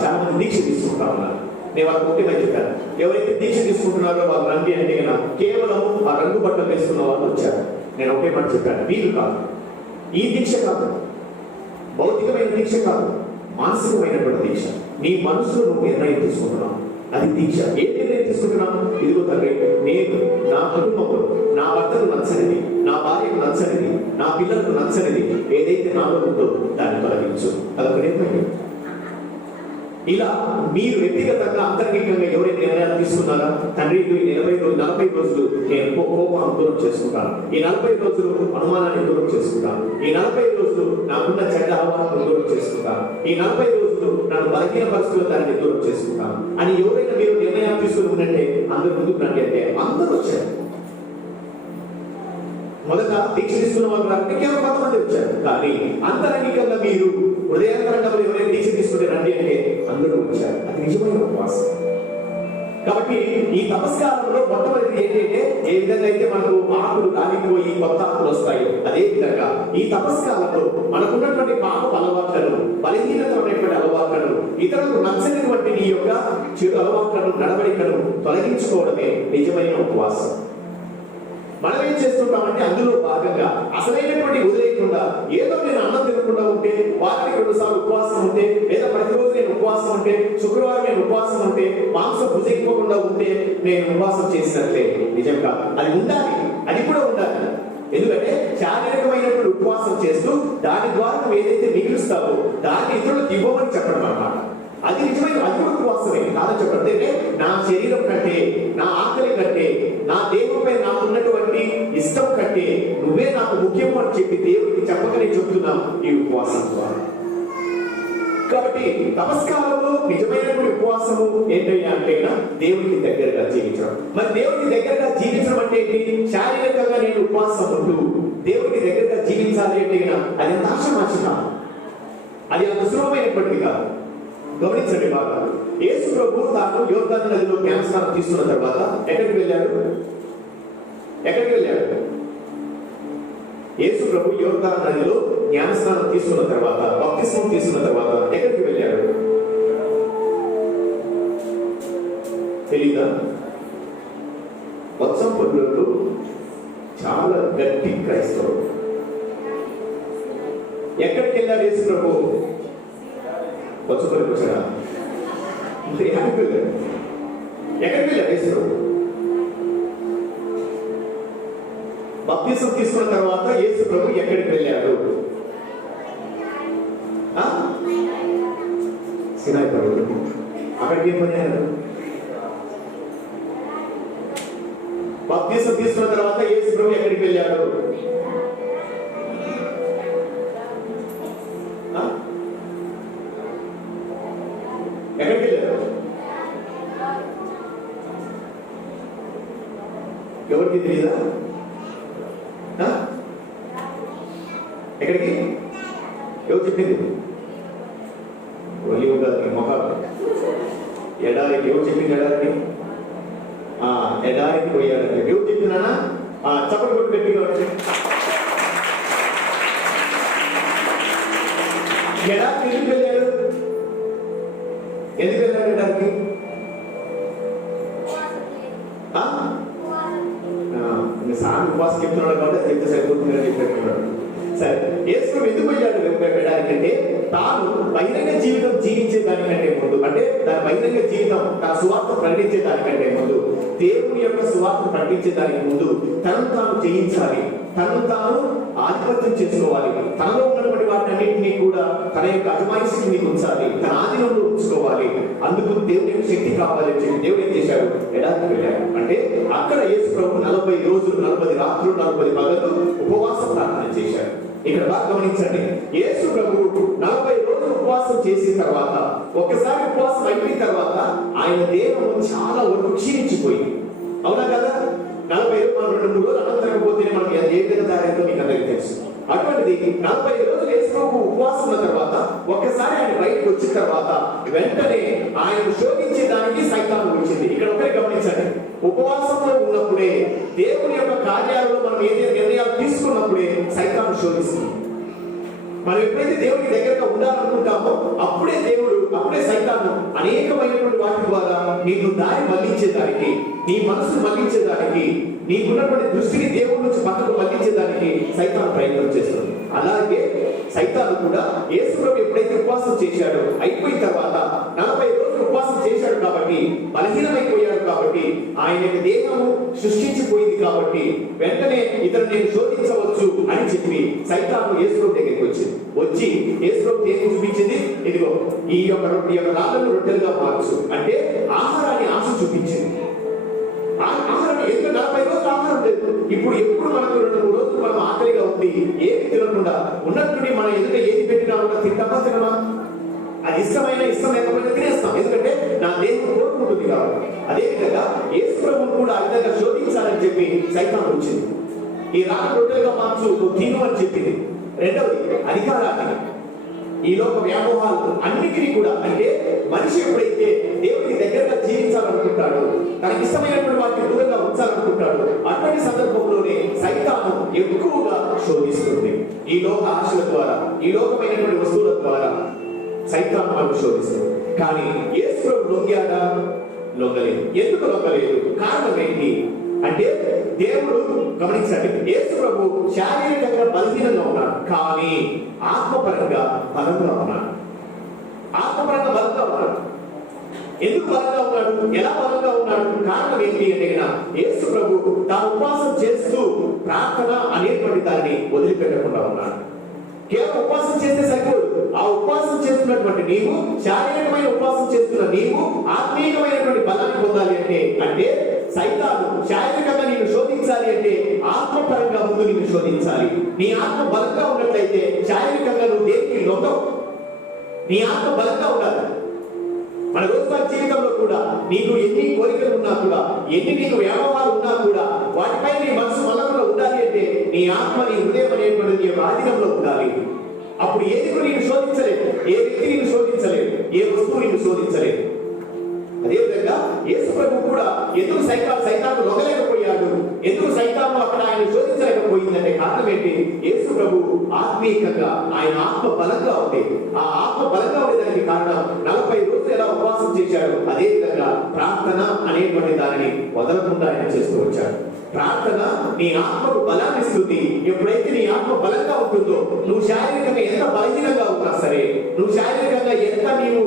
చాలా మంది దీక్ష తీసుకుంటా ఉన్నారు. నేను వాళ్ళకి ఒకటే చెప్పాను, ఎవరైతే దీక్ష తీసుకుంటున్నారో వాళ్ళు రండి అంటే కేవలం ఆ రంగు బట్టలు వేసుకున్న వాళ్ళు వచ్చారు. నేను ఒకే మాట చెప్పాను, వీలు కాదు, ఈ దీక్ష కాదు, భౌతికమైన దీక్ష కాదు, మానసికమైనటువంటి దీక్ష. నీ మనసులో నువ్వు నిర్ణయం తీసుకుంటున్నావు, అది దీక్ష. ఏ నిర్ణయం తీసుకుంటున్నావు? ఇదిగో తండ్రి, నేను నా కుటుంబంలో నా భర్తకు నచ్చనిది, నా భార్యకు నచ్చనిది, నా పిల్లలకు నచ్చనిది ఏదైతే నాలో ఉందో దాన్ని తొలగించు. అదొక నిర్ణయం. ఇలా మీరు వ్యక్తిగతంగా అంతర్గతంగా ఎవరైతే నిర్ణయాలు తీసుకున్నారా, తండ్రి ఈ 40 రోజులు నేను కోపాన్ని దూరం చేసుకుంటాను, ఈ 40 రోజులు అనుమానాన్ని దూరం చేసుకుంటాను, ఈ 40 రోజులు నాకున్న చెడ్డ అలవాట్లను దూరం చేసుకుంటాను, ఈ 40 రోజులు నన్ను బలహీన పరిస్థితుల్లో దాన్ని దూరం చేసుకుంటాను అని ఎవరైనా మీరు నిర్ణయాలు తీసుకుని ఉన్నట్టే అందరూ ముందుకు రండి అంటే అందరూ వచ్చారు. మొదట దీక్ష తీసుకున్న వాళ్ళు రాకంటే కేవలం కొంతమంది వచ్చారు. కానీ అంతరంగికంగా మీరు హృదయాంతరంగా ఎవరైనా దీక్ష తీసుకుంటే రండి అంటే అందరూ వచ్చారు. అది నిజమైన ఉపవాసం. కాబట్టి ఈ తపస్కారంలో మొట్టమొదటి ఏంటంటే, ఏ విధంగా అయితే మనకు ఆకులు రాలిపోయి కొత్త ఆకులు వస్తాయో అదే విధంగా ఈ తపస్కారంలో మనకున్నటువంటి పాప అలవాట్లను, బలహీనతమైనటువంటి అలవాట్లను, ఇతరులకు నచ్చనిటువంటి నీ యొక్క చెడు అలవాట్లను, నడవడికను తొలగించుకోవడమే నిజమైన ఉపవాసం. మనం ఏం చేస్తుంటామంటే అందులో భాగంగా అసలైనటువంటి వదిలేయకుండా, ఏదో నేను అన్నం తినకుండా ఉంటే, వారానికి 2 సార్లు ఉపవాసం ఉంటే, లేదా ప్రతిరోజు నేను ఉపవాసం ఉంటే, శుక్రవారం నేను ఉపవాసం ఉంటే, మాంసం భుజించకుండా ఉంటే నేను ఉపవాసం చేసినట్లే. నిజం కాదు, అది ఉండాలి, అది కూడా ఉండాలి. ఎందుకంటే శారీరకమైనటువంటి ఉపవాసం చేస్తూ దాని ద్వారా నువ్వు ఏదైతే మిగులుస్తావో దాన్ని ఇతరులకు ఇవ్వమని చెప్పడం అన్నమాట. అది నిజమైన, అది కూడా ఉపవాసమే కాదని చెప్పండి. నా శరీరం కంటే, నా ఆకలి కంటే, నా దేవుడిపై నాకున్నటువంటి ఇష్టం కంటే నువ్వే నాకు ముఖ్యం అని చెప్పి దేవుడికి చెప్పకనే చెప్తున్నాం ఈ ఉపవాసం ద్వారా. కాబట్టి నమస్కారంలో నిజమైనటువంటి ఉపవాసము ఏంటయ్యా అంటే దేవుడికి దగ్గరగా జీవించడం. మరి దేవుడికి దగ్గరగా జీవించడం అంటే ఏంటి? శారీరకంగా నేను ఉపవాసం ఉంటూ దేవుడికి దగ్గరగా జీవించాలి అంటే అది అంత ఆశమాష కాదు, అది అంత సులభమైనటువంటిది కాదు. గమనించండి బాగా. యేసు ప్రభు తాను యోర్దాను నదిలో జ్ఞానస్నానం తీసుకున్న తర్వాత ఎక్కడికి వెళ్ళాడు? యేసు ప్రభు యోర్దాను నదిలో జ్ఞానస్నానం తీసుకున్న తర్వాత, బాప్తిస్మం తీసుకున్న తర్వాత ఎక్కడికి వెళ్ళాడు? తెలీదా? వత్సంపల్లులు చాలా గట్టి క్రైస్తవుడు. ఎక్కడికి వెళ్ళాడు యేసు ప్రభు? వచ్చుపల్లికి వచ్చాడా? ఎక్కడికి వెళ్ళాడు? యేసు ప్రభు బాప్తిసం తీసుకున్న తర్వాత యేసు ప్రభు ఎక్కడికి వెళ్ళాడు? సినాయి పర్వతం. అక్కడికి ఏం పని? బాప్తిసం తీసుకున్న తర్వాత యేసు ప్రభు ఎక్కడికి వెళ్ళాడు? ఎక్కడికి వెళ్ళారు? ఎవరికి తెలియదా? ఎక్కడికి? ఎవరు చెప్పింది? మొహ ఎడారికి. ఎవరు చెప్పింది ఎడారికి? ఎడారికి పోయాడంటే ఎవరు చెప్పినా చప్పటి కొట్టి పెట్టి ఎడారికి ఎందుకు వెళ్ళాడు? ఎందుకు వెళ్ళాడు ఎడారికి? సామి ఉపవాసం చెప్తున్నాడు కాబట్టి చెప్తే సరిపోతుందని చెప్పేట్టున్నాడు. సరే, యేసు ఎందుకు వెళ్ళాడు వెళ్ళడానికంటే తాను బహిరంగ జీవితం జీవించే దానికంటే ముందు, అంటే దాని బహిరంగ జీవితం తన సువార్త ప్రకటించే దానికంటే ముందు, దేవుని యొక్క సువార్త ప్రకటించే దానికి ముందు తనను తాను జయించాలి, తనను తాను ఆధిపత్యం చేసుకోవాలి, తనలో ఉన్నటువంటి వాటిన్నింటినీ కూడా తన యొక్క అజమాయిషిని ఉంచాలి, తన ఆధీనంలో ఉంచుకోవాలి. అందుకు దేవుని యొక్క శక్తి కావాలని చెప్పి దేవుడు ఏం చేశాడు? ఎడారికి వెళ్ళాడు. అంటే అక్కడ యేసు ప్రభు 40 రోజులు 40 రాత్రులు 40 పగలు ఉపవాస ప్రార్థన చేశాడు. ఇక్కడ బాగా గమనించండి, యేసు ప్రభు 40 రోజులు ఉపవాసం చేసిన తర్వాత, ఒక్కసారి ఉపవాసం అయిపోయిన తర్వాత ఆయన దేహము చాలా వరకు క్షీణించిపోయింది. అవునా కదా? 40 మనం 2-3 రోజులు అన్నం తినకపోతేనే మనకి ఏ విధంగా తయారైతే మీకు అందరికీ తెలుసు. అటువంటిది 40 రోజులు యేసుప్రభు ఉపవాసం ఉన్న తర్వాత ఒక్కసారి ఆయన బయటకు వచ్చిన తర్వాత వెంటనే ఆయన శోధించేదానికి సైతాను వచ్చింది. ఇక్కడ ఒకటి గమనించండి, ఉపవాసంలో ఉన్నప్పుడే దేవుని యొక్క కార్యాలలో మనం ఏదైనా నిర్ణయాలు తీసుకున్నప్పుడే సైతాను శోధిస్తుంది. మనం ఎప్పుడైతే దేవునికి దగ్గరగా ఉండాలనుకుంటామో అప్పుడే సైతాను అనేకమైనటువంటి వాటి ద్వారా నిన్ను దారి మళ్లించేదానికి, నీ మనసు మళ్లించేదానికి, నీకున్నటువంటి దృష్టిని దేవుడి నుంచి పక్కకు మళ్లించేదానికి సైతాను ప్రయత్నం చేస్తుంది. అలాగే సైతాను కూడా యేసుప్రభు ఎప్పుడైతే ఉపవాసం చేశాడో అయిపోయిన తర్వాత 40 రోజులు ఉపవాసం చేశాడు కాబట్టి, బలహీనమైపోయాడు కాబట్టి, ఆయన యొక్క దేహము సృష్టించిపోయింది కాబట్టి వెంటనే ఇతను నేను శోధించవచ్చు అని చెప్పి సైతాను యేసుప్రభు దగ్గరికి వచ్చి యేసుప్రభు ఏం చూపించింది? ఇదిగో ఈ యొక్క రాళ్ళను రొట్టెలుగా మార్చు అంటే ఆహారాన్ని ఆశ చూపించింది. ఆహారం ఎందుకు 40 రోజులు ఆహారం లేదు. ఇప్పుడు ఎప్పుడు మనకు 2-3 రోజులు మనం ఆకలిగా ఉంది, ఏమి తినకుండా ఉన్నట్టుండి మన ఎదుట ఏది పెట్టినా కూడా తినమా? అది ఇష్టం లేకపోయినా తినేస్తాం, ఎందుకంటే నా దేహం కోరుకుంటుంది కాబట్టి. అదేవిధంగా యేసుప్రభువును కూడా ఆ విధంగా శోధించాలని చెప్పి సైతాను వచ్చింది. ఈ రాళ్ళ రొట్టెలుగా మార్చు, తిను అని చెప్పింది. రెండవది అధికారాన్ని, ఈ లోక వ్యామోహాలు అన్నిటినీ కూడా, అంటే మనిషి ఎప్పుడైతే దేవుడికి దగ్గరగా జీవించాలనుకుంటాడో, తనకి ఇష్టమైనటువంటి వాటిని దూరంగా ఉంచాలనుకుంటాడో, అటువంటి సందర్భంలోనే సైతాను ఎక్కువగా శోధిస్తుంది. ఈ లోక ఆశల ద్వారా, ఈ లోకమైనటువంటి వస్తువుల ద్వారా సైతాను మనం శోధిస్తుంది. కానీ యేసుప్రభు లొంగాడా? లొంగలేదు. ఎందుకు లొంగలేదు? కారణం ఏంటి అంటే, దేవుడు గమనించండి, యేసుప్రభు శారీరకంగా బలహీనంగా ఉన్నాడు, కానీ ఆత్మపరంగా బలంగా ఉన్నాడు. ఆత్మపరంగా బలంగా ఉన్నాడు. ఎందుకు బలంగా ఉన్నాడు? ఎలా బలంగా ఉన్నాడు? కారణం ఏంటి అంటే, యేసుప్రభు తాను ఉపవాసం చేస్తూ ప్రార్థన అనేటువంటి దాన్ని వదిలిపెట్టకుండా ఉన్నాడు. కేవలం ఉపవాసం చేస్తే సరిపోదు. ఆ ఉపవాసం చేస్తున్నటువంటి నీవు, శారీరకమైన ఉపవాసం చేస్తున్న నీవు ఆత్మీయమైనటువంటి బలాన్ని పొందాలి అంటే సైతాను శారీరకంగా నిన్ను శోధించాలి అంటే ఆత్మపరంగా ముందు నిన్ను శోధించాలి. నీ ఆత్మ బలంగా ఉన్నట్లయితే శారీరకంగా నువ్వు దేనికి లొంగవు. నీ ఆత్మ బలంగా ఉండాలి. మన రోజువారీ జీవితంలో కూడా నీకు ఎన్ని కోరికలు ఉన్నా కూడా, ఎన్ని నీకు వ్యామోహాలు ఉన్నా కూడా, వాటిపై నీ మనసు మల్లకుండా ఉండాలి అంటే నీ ఆత్మ, నీ హృదయం అనేటువంటి నీ ఆధీనంలో ఉండాలి. అప్పుడు ఏది నేను శోధించలేదు, ఏ వ్యక్తి నేను శోధించలేదు, ఏ వస్తువు నేను శోధించలేదు. అదేవిధంగా యేసుప్రభు కూడా ఎందుకు సైతాను లొంగలేకపోయాడు, ఎందుకు సైతాను అక్కడ ఆయన శోధించలేకపోయిందంటే కారణం ఏంటి? యేసుప్రభు ఆత్మీయంగా ఆయన ఆత్మ బలంగా ఉంది. ఆ ఆత్మ బలంగా ఉండేదానికి కారణం 40 రోజులు ఎలా ఉపవాసం చేశాడు, అదే విధంగా ప్రార్థన అనేటువంటి దానిని వదలకుండా ఆయన చేస్తూ వచ్చాడు. ప్రార్థన నీ ఆత్మకు బలాన్ని ఇస్తుంది. ఎప్పుడైతే నీ ఆత్మ బలంగా ఉంటుందో, నువ్వు శారీరకంగా ఎంత బలహీనంగా ఉన్నా సరే, నువ్వు శారీరకంగా ఎంత నీవు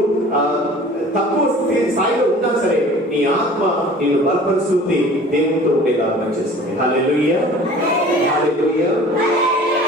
తక్కువ స్థాయిలో ఉన్నా సరే, నీ ఆత్మ నిన్ను బలపరుస్తుంది, దేవునితో ఉండేలాగా చేస్తుంది. హల్లెలూయా, హల్లెలూయా.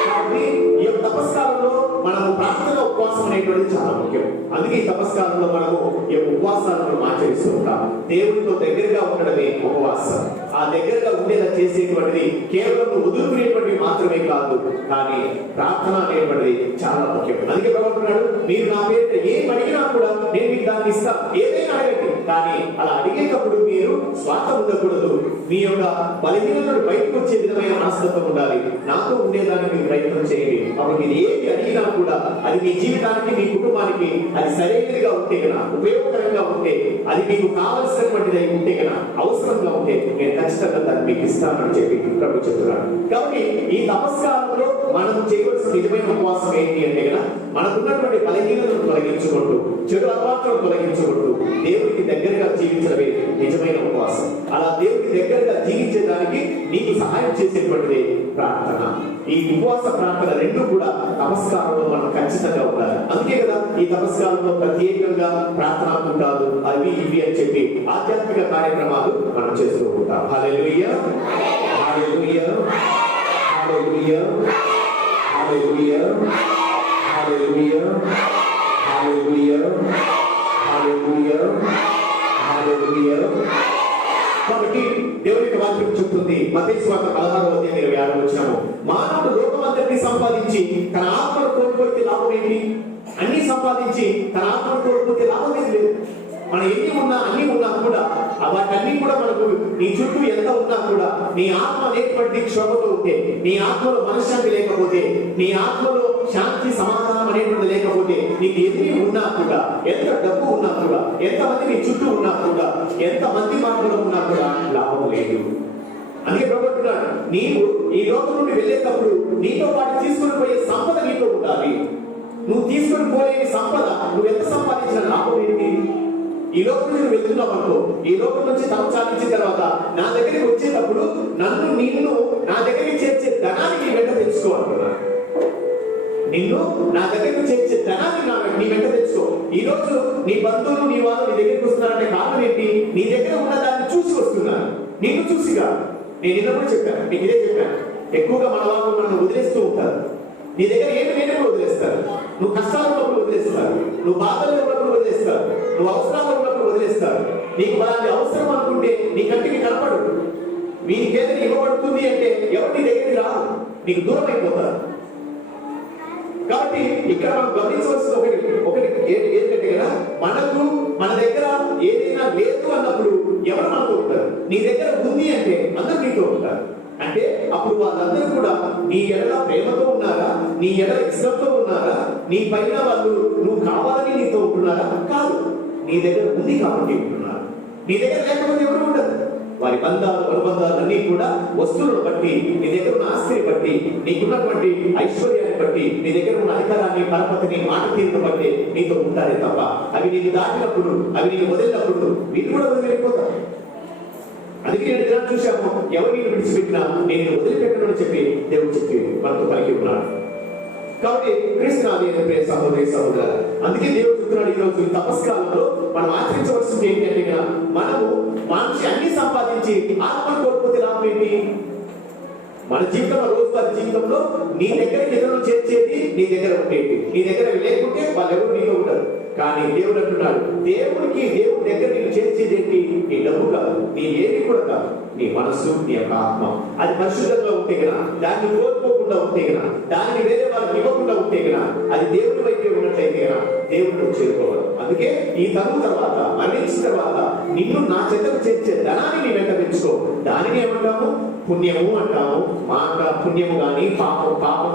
కాబట్టి ఈ తపస్కాలంలో మనము ప్రార్థన ఉపవాసం అనేటువంటిది చాలా ముఖ్యం. అందుకే ఈ తపస్కాలంలో మనము ఈ ఉపవాసాలను ఆచరిస్తూ ఉంటాం. దేవునితో దగ్గరగా ఉండడమే ఉపవాసం. ఆ దగ్గరగా ఉండేలా చేసేటువంటిది కేవలం వదులుకునేటువంటివి మాత్రమే కాదు, కానీ ప్రార్థన అనేటువంటిది చాలా ముఖ్యం. అందుకే ప్రభువున్నాడు, మీరు నా పేరు ఏం అడిగినా కూడా నేను మీకు దాన్ని ఇస్తాను, ఏదైనా అడగండి. కానీ అలా అడిగేటప్పుడు మీరు స్వార్థం ఉండకూడదు. మీ యొక్క బలహీనతను బయటకు వచ్చే విధమైన మనస్తత్వం ఉండాలి. నాతో ఉండేదానికి మీరు ప్రయత్నం చేయండి. అప్పుడు మీరు ఏది అడిగినా కూడా అది మీ జీవితానికి, మీ కుటుంబానికి అది సరైనదిగా ఉంటే కదా, ఉపయోగకరంగా ఉంటే, అది మీకు కావలసినటువంటిది ఉంటే కదా, అవసరంగా ఉంటే నేను ఖచ్చితంగా దాన్ని మీకు ఇస్తానని చెప్పి ప్రభు చెప్తున్నాడు. కాబట్టి ఈ తపస్కారంలో మనం చేయవలసిన నిజమైన ఉపవాసం ఏంటి అంటే కదా, మనకున్నటువంటి బలహీనతను తొలగించుకుంటూ, చెడు అలవాట్లను తొలగించుకుంటూ దేవుడికి దగ్గరగా జీవించడమే నిజమైన ఉపవాసం. అలా దేవుడికి దగ్గరగా జీవించేదానికి నీకు సహాయం చేసేటువంటిది ప్రార్థన. ఈ ఉపవాస ప్రార్థన రెండు కూడా తపస్కారంలో మనం ఖచ్చితంగా ఉండాలి. అందుకే కదా ఈ తపస్కారంలో ప్రత్యేకంగా ప్రార్థనా కూటాలు అవి ఇవి అని చెప్పి ఆధ్యాత్మిక కార్యక్రమాలు మనం చేస్తూ ఉంటాం. హల్లెలూయా, హల్లెలూయా, హల్లెలూయా, హల్లెలూయా, హల్లెలూయా, హల్లెలూయా, హల్లెలూయా, హల్లెలూయా. కాబట్టి దేవుని యొక్క వాక్యం చెప్తుంది, మత్తయి సువార్త 16:26 మానవుడు లోకమంతటిని సంపాదించి తన ఆత్మను కోల్పోతే లాభం ఏంటి? అన్ని సంపాదించి సంపాదించి తన ఆత్మను కోల్పోతే లాభం ఏం లేదు. మనం ఎన్ని ఉన్నా అన్ని ఉన్నా కూడా వాటన్నీ కూడా మనకు నీ చుట్టూ ఎంత ఉన్నా కూడా నీ ఆత్మ అనేటువంటి క్షోభతో ఉంటే, నీ ఆత్మలో మనశ్శాంతి లేకపోతే, నీ ఆత్మలో శాంతి సమాధానం అనేటువంటి లేకపోతే, నీకు ఎన్ని ఉన్నా కూడా, ఎంత డబ్బు ఉన్నా కూడా, ఎంతమంది నీ చుట్టూ ఉన్నా కూడా, ఎంత మంది మార్గంలో ఉన్నా కూడా లాభం లేదు. అందుకే ప్రభు అంటున్నాడు, నీవు ఈ లోకం నుండి వెళ్ళేటప్పుడు నీతో పాటు తీసుకుని పోయే సంపద నీతో ఉండాలి. నువ్వు తీసుకుని పోలేని సంపద నువ్వు ఎంత సంపాదించిన లాభం ఏంటి? ఈ లోకం నుంచి వెళ్తున్నావు అనుకో, ఈ లోకం నుంచి తమ సాధించిన తర్వాత నా దగ్గరికి వచ్చేటప్పుడు నిన్ను నా దగ్గరికి చేర్చే ధనానికి వెంట తెచ్చుకోవాలన్నాడు. నిన్ను నా దగ్గరికి చేర్చే ధనాన్ని నీ వెంట తెచ్చుకో. ఈ రోజు నీ బంధువులు నీ వాళ్ళు నీ దగ్గరికి వస్తున్నారంటే కారణం ఏంటి? నీ దగ్గర ఉన్న దాన్ని చూసి వస్తున్నారు, నిన్ను చూసిగా. నేను నిన్న కూడా చెప్పాను, నీకు ఇదే చెప్పాను. ఎక్కువగా మన వాళ్ళు నన్ను వదిలేస్తూ ఉంటారు. నీ దగ్గర ఏమి లేనప్పుడు వదిలేస్తారు, నువ్వు కష్టాలు ఉన్నప్పుడు వదిలేస్తారు, నువ్వు బాధలు ఉన్నప్పుడు వదిలేస్తారు, నువ్వు అవసరాలు ఉన్నప్పుడు వదిలేస్తారు. నీకు అలాంటి అవసరం అనుకుంటే నీ కంటికి కనపడు. వీరికి ఏదైనా ఇవ్వబడుతుంది అంటే ఎవరు నీ దగ్గరికి రాదు, నీకు దూరం అయిపోతారు. కాబట్టి ఇక్కడ మనం గమనించవలసిన ఒకటి ఏంటంటే కదా, మన దగ్గర ఏదైనా లేదు అన్నప్పుడు ఎవరు మనతో ఉంటారు? నీ దగ్గర ఉంది అంటే అందరూ నీతో ఉంటారు. అంటే అప్పుడు వాళ్ళందరూ కూడా నీ ఎడల ప్రేమతో ఉన్నారా, నీ ఎడల ఇష్టంతో ఉన్నారా, నీ పైన వాళ్ళు నువ్వు కావాలని నీతో ఉంటున్నారా? కాదు, నీ దగ్గర ఉంది కాబట్టి ఉంటున్నారు. నీ దగ్గర లేకపోతే ఎవరు ఉండదు. వారి బంధాలు అనుబంధాలన్నీ కూడా వస్తువులను బట్టి, నీ దగ్గర ఉన్న ఆస్తిని బట్టి, నీకున్నటువంటి ఐశ్వర్యాన్ని బట్టి, నీ దగ్గర ఉన్న అధికారాన్ని, పరపతిని, మాట తీరును బట్టి నీతో ఉంటారే తప్ప అవి నీకు దాటినప్పుడు, అవి నీకు వదిలినప్పుడు వీళ్ళు కూడా వదిలిపోతారు. అందుకే నేను దినాన్ని చూశాము, ఎవరిని విడిచిపెట్టినా నేను వదిలిపెట్టనని చెప్పి దేవుడు చెప్పి మనతో పలికి ఉన్నాడు. కాబట్టి క్రీస్తునాథి ప్రియ సహోదరి సహోదరు, అందుకే దేవుడు చెప్తున్నాడు, ఈ రోజు తపస్కాలంలో మనం ఆచరించవలసింది ఏంటంటే మనము మనిషి అన్ని సంపాదించి ఆత్మను కోల్పోతే లాభం ఏంటి? మన జీవితంలో, రోజువారి జీవితంలో నీ దగ్గర ఇతరులను చేర్చేది నీ దగ్గర ఉండేది. నీ దగ్గర లేకుంటే వాళ్ళు ఎవరు నీతో ఉండరు. కానీ దేవుడు అంటున్నాడు, దేవుడి దగ్గర నేను చేర్చేది ఏంటి? నీ డబ్బు కాదు, నీ ఏది కూడా కాదు, నీ మనస్సు, నీ యొక్క ఆత్మ. అది పరిశుద్ధంగా ఉంటే గన, దాన్ని కోల్పోకుండా ఉంటే గన, దాన్ని వేరే వాళ్ళకి ఇవ్వకుండా ఉంటే గన, అది దేవుడి వైపే ఉన్నట్లయితే గన దేవుడు చేరుకోవాలి. అందుకే ఈ తర్వాత మరణించిన తర్వాత నిన్ను నా చెంతకు చేర్చే ధనాన్ని నీ వెంట తెచ్చుకో. దానిని ఏమంటాము? పుణ్యము అంటాము. మాట పుణ్యము గాని, పాపం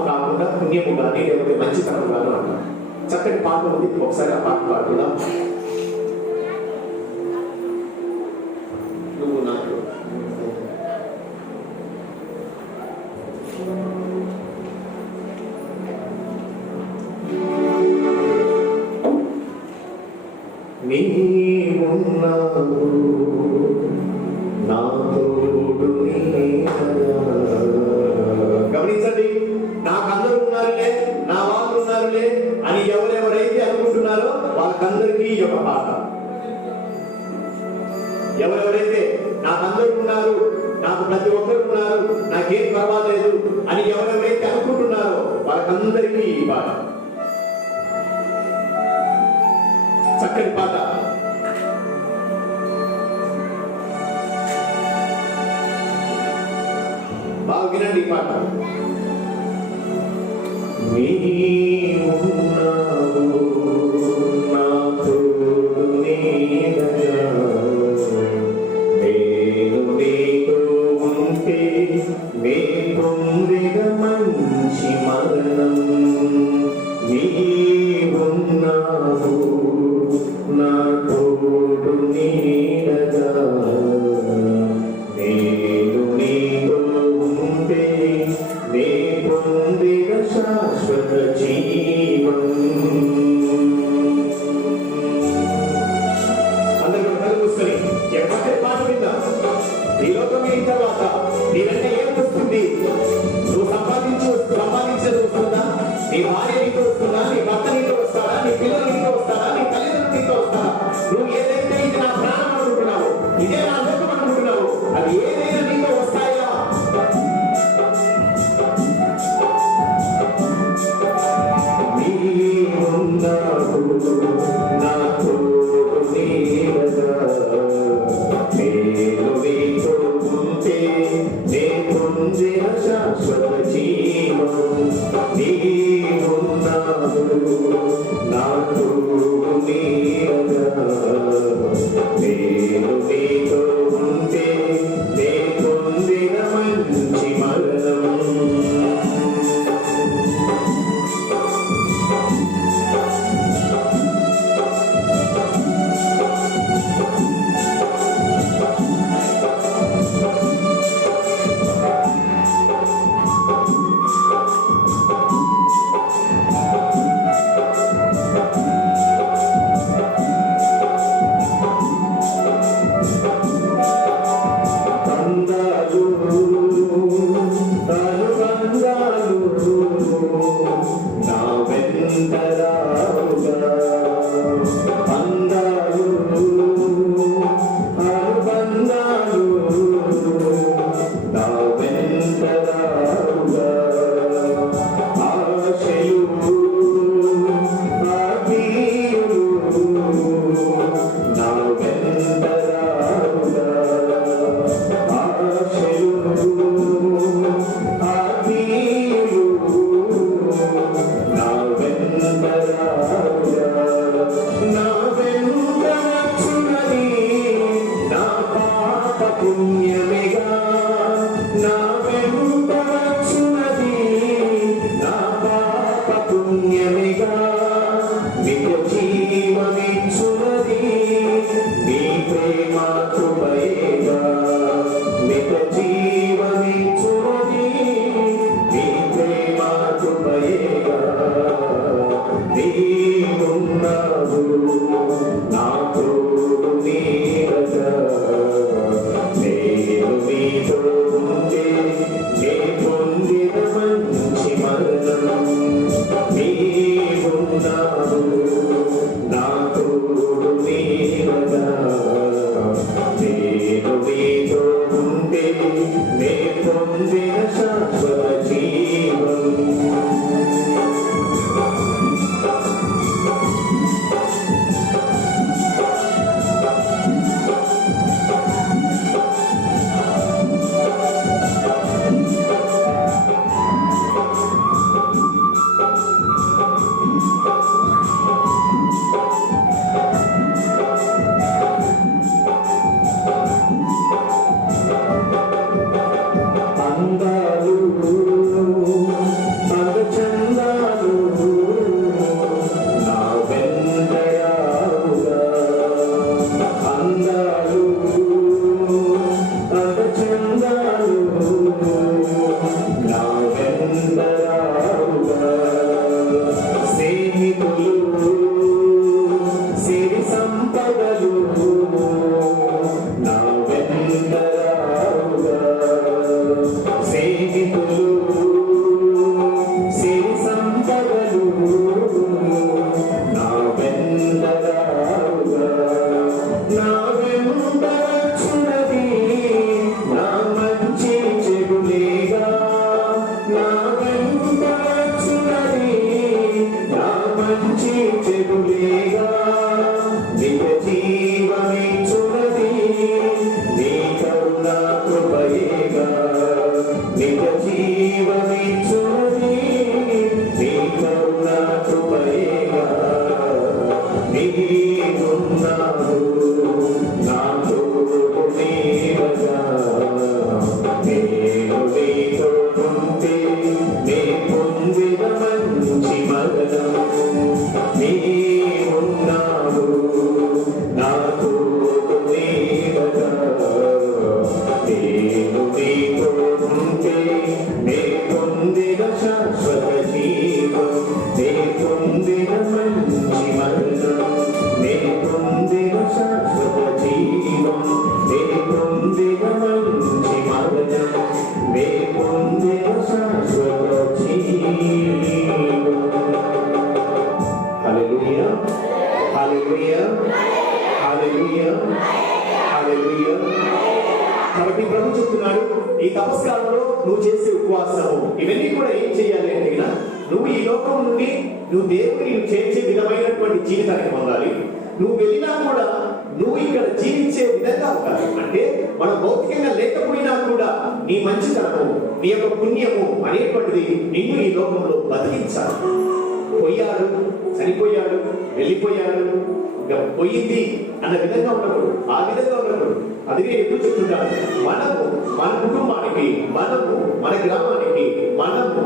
కాకుండా పుణ్యము గాని, లేకపోతే మంచితనం గాను అంటాము. చక్కటి పాట ఉంది, ఒకసారి ఆ పాట పాడుదాం. నువ్వు నాకు నీవున్నావు నా తోడు గమనించండి, నాకందరూ ఉన్నారులే, నా వాళ్ళు ఉన్నారులే అని ఎవరెవరైతే అనుకుంటున్నారో వాళ్ళకందరికీ ఈ యొక్క పాట. ఎవరెవరైతే నాకందరూ ఉన్నారు, నాకు ప్రతి ఒక్కరు ఉన్నారు, నాకేం పర్వాలేదు అని ఎవరెవరైతే అనుకుంటున్నారో వాళ్ళకందరికీ ఈ పాట. చక్కటి పాట. బాగా వినండి ఈ పాట. నీవున్నావు నా తోడు నీడగా, నేను నీతో ఉంటే నే పొందిన మంచి మరణం. నీవున్నావు నా తోడు నీడగా, నేను నీతో ఉంటే నే పొందిన శాశ్వత జీవం. అందరూ కలుగుకొని ఎక్కడే పాట విందా. ఈ లోకం అయిన తర్వాత నీ వెంట ఏం వస్తుంది? నువ్వు సంపాదించేది వస్తుందా? నీ భార్య నీతో వస్తుందా? నీ భర్త నీతో వస్తాడా? నీ పిల్లలు నీతో వస్తారా? నీ తల్లిదండ్రులు నీతో వస్తారా? నువ్వు ఏదైతే ఇది నా ప్రాణం అనుకుంటున్నావు, ఇదే నా లోకం అనుకుంటున్నావు, అది ఏదైనా నీతో వస్తాయా? నీవున్నావు నా తోడు నీడగా, నేను నీతో ఉంటే నే పొందిన శాశ్వత జీవం. నీవు చెబుతున్నాడు, ఈ తపస్కాలంలో నువ్వు చేసే ఉపవాసము ఇవన్నీ కూడా ఏం చేయాలి అంటే కదా, నువ్వు ఈ లోకం నుండి నువ్వు దేవుని చేసే విధమైనటువంటి జీవితానికి పొందాలి. నువ్వు వెళ్ళినా కూడా నువ్వు ఇక్కడ జీవించే విధంగా ఉండాలి. అంటే మనం భౌతికంగా లేకపోయినా కూడా నీ మంచితనము, నీ యొక్క పుణ్యము అనేటువంటిది నిన్ను ఈ లోకంలో బతికించాలి. పోయాడు, చనిపోయాడు, వెళ్ళిపోయాడు, ఇంకా పోయింది అన్న విధంగా ఉండకూడదు, ఆ విధంగా ఉండకూడదు. అందుకే ఎప్పుడు చెప్తుంటాను, మనము మన కుటుంబానికి, మనము మన గ్రామానికి, మనము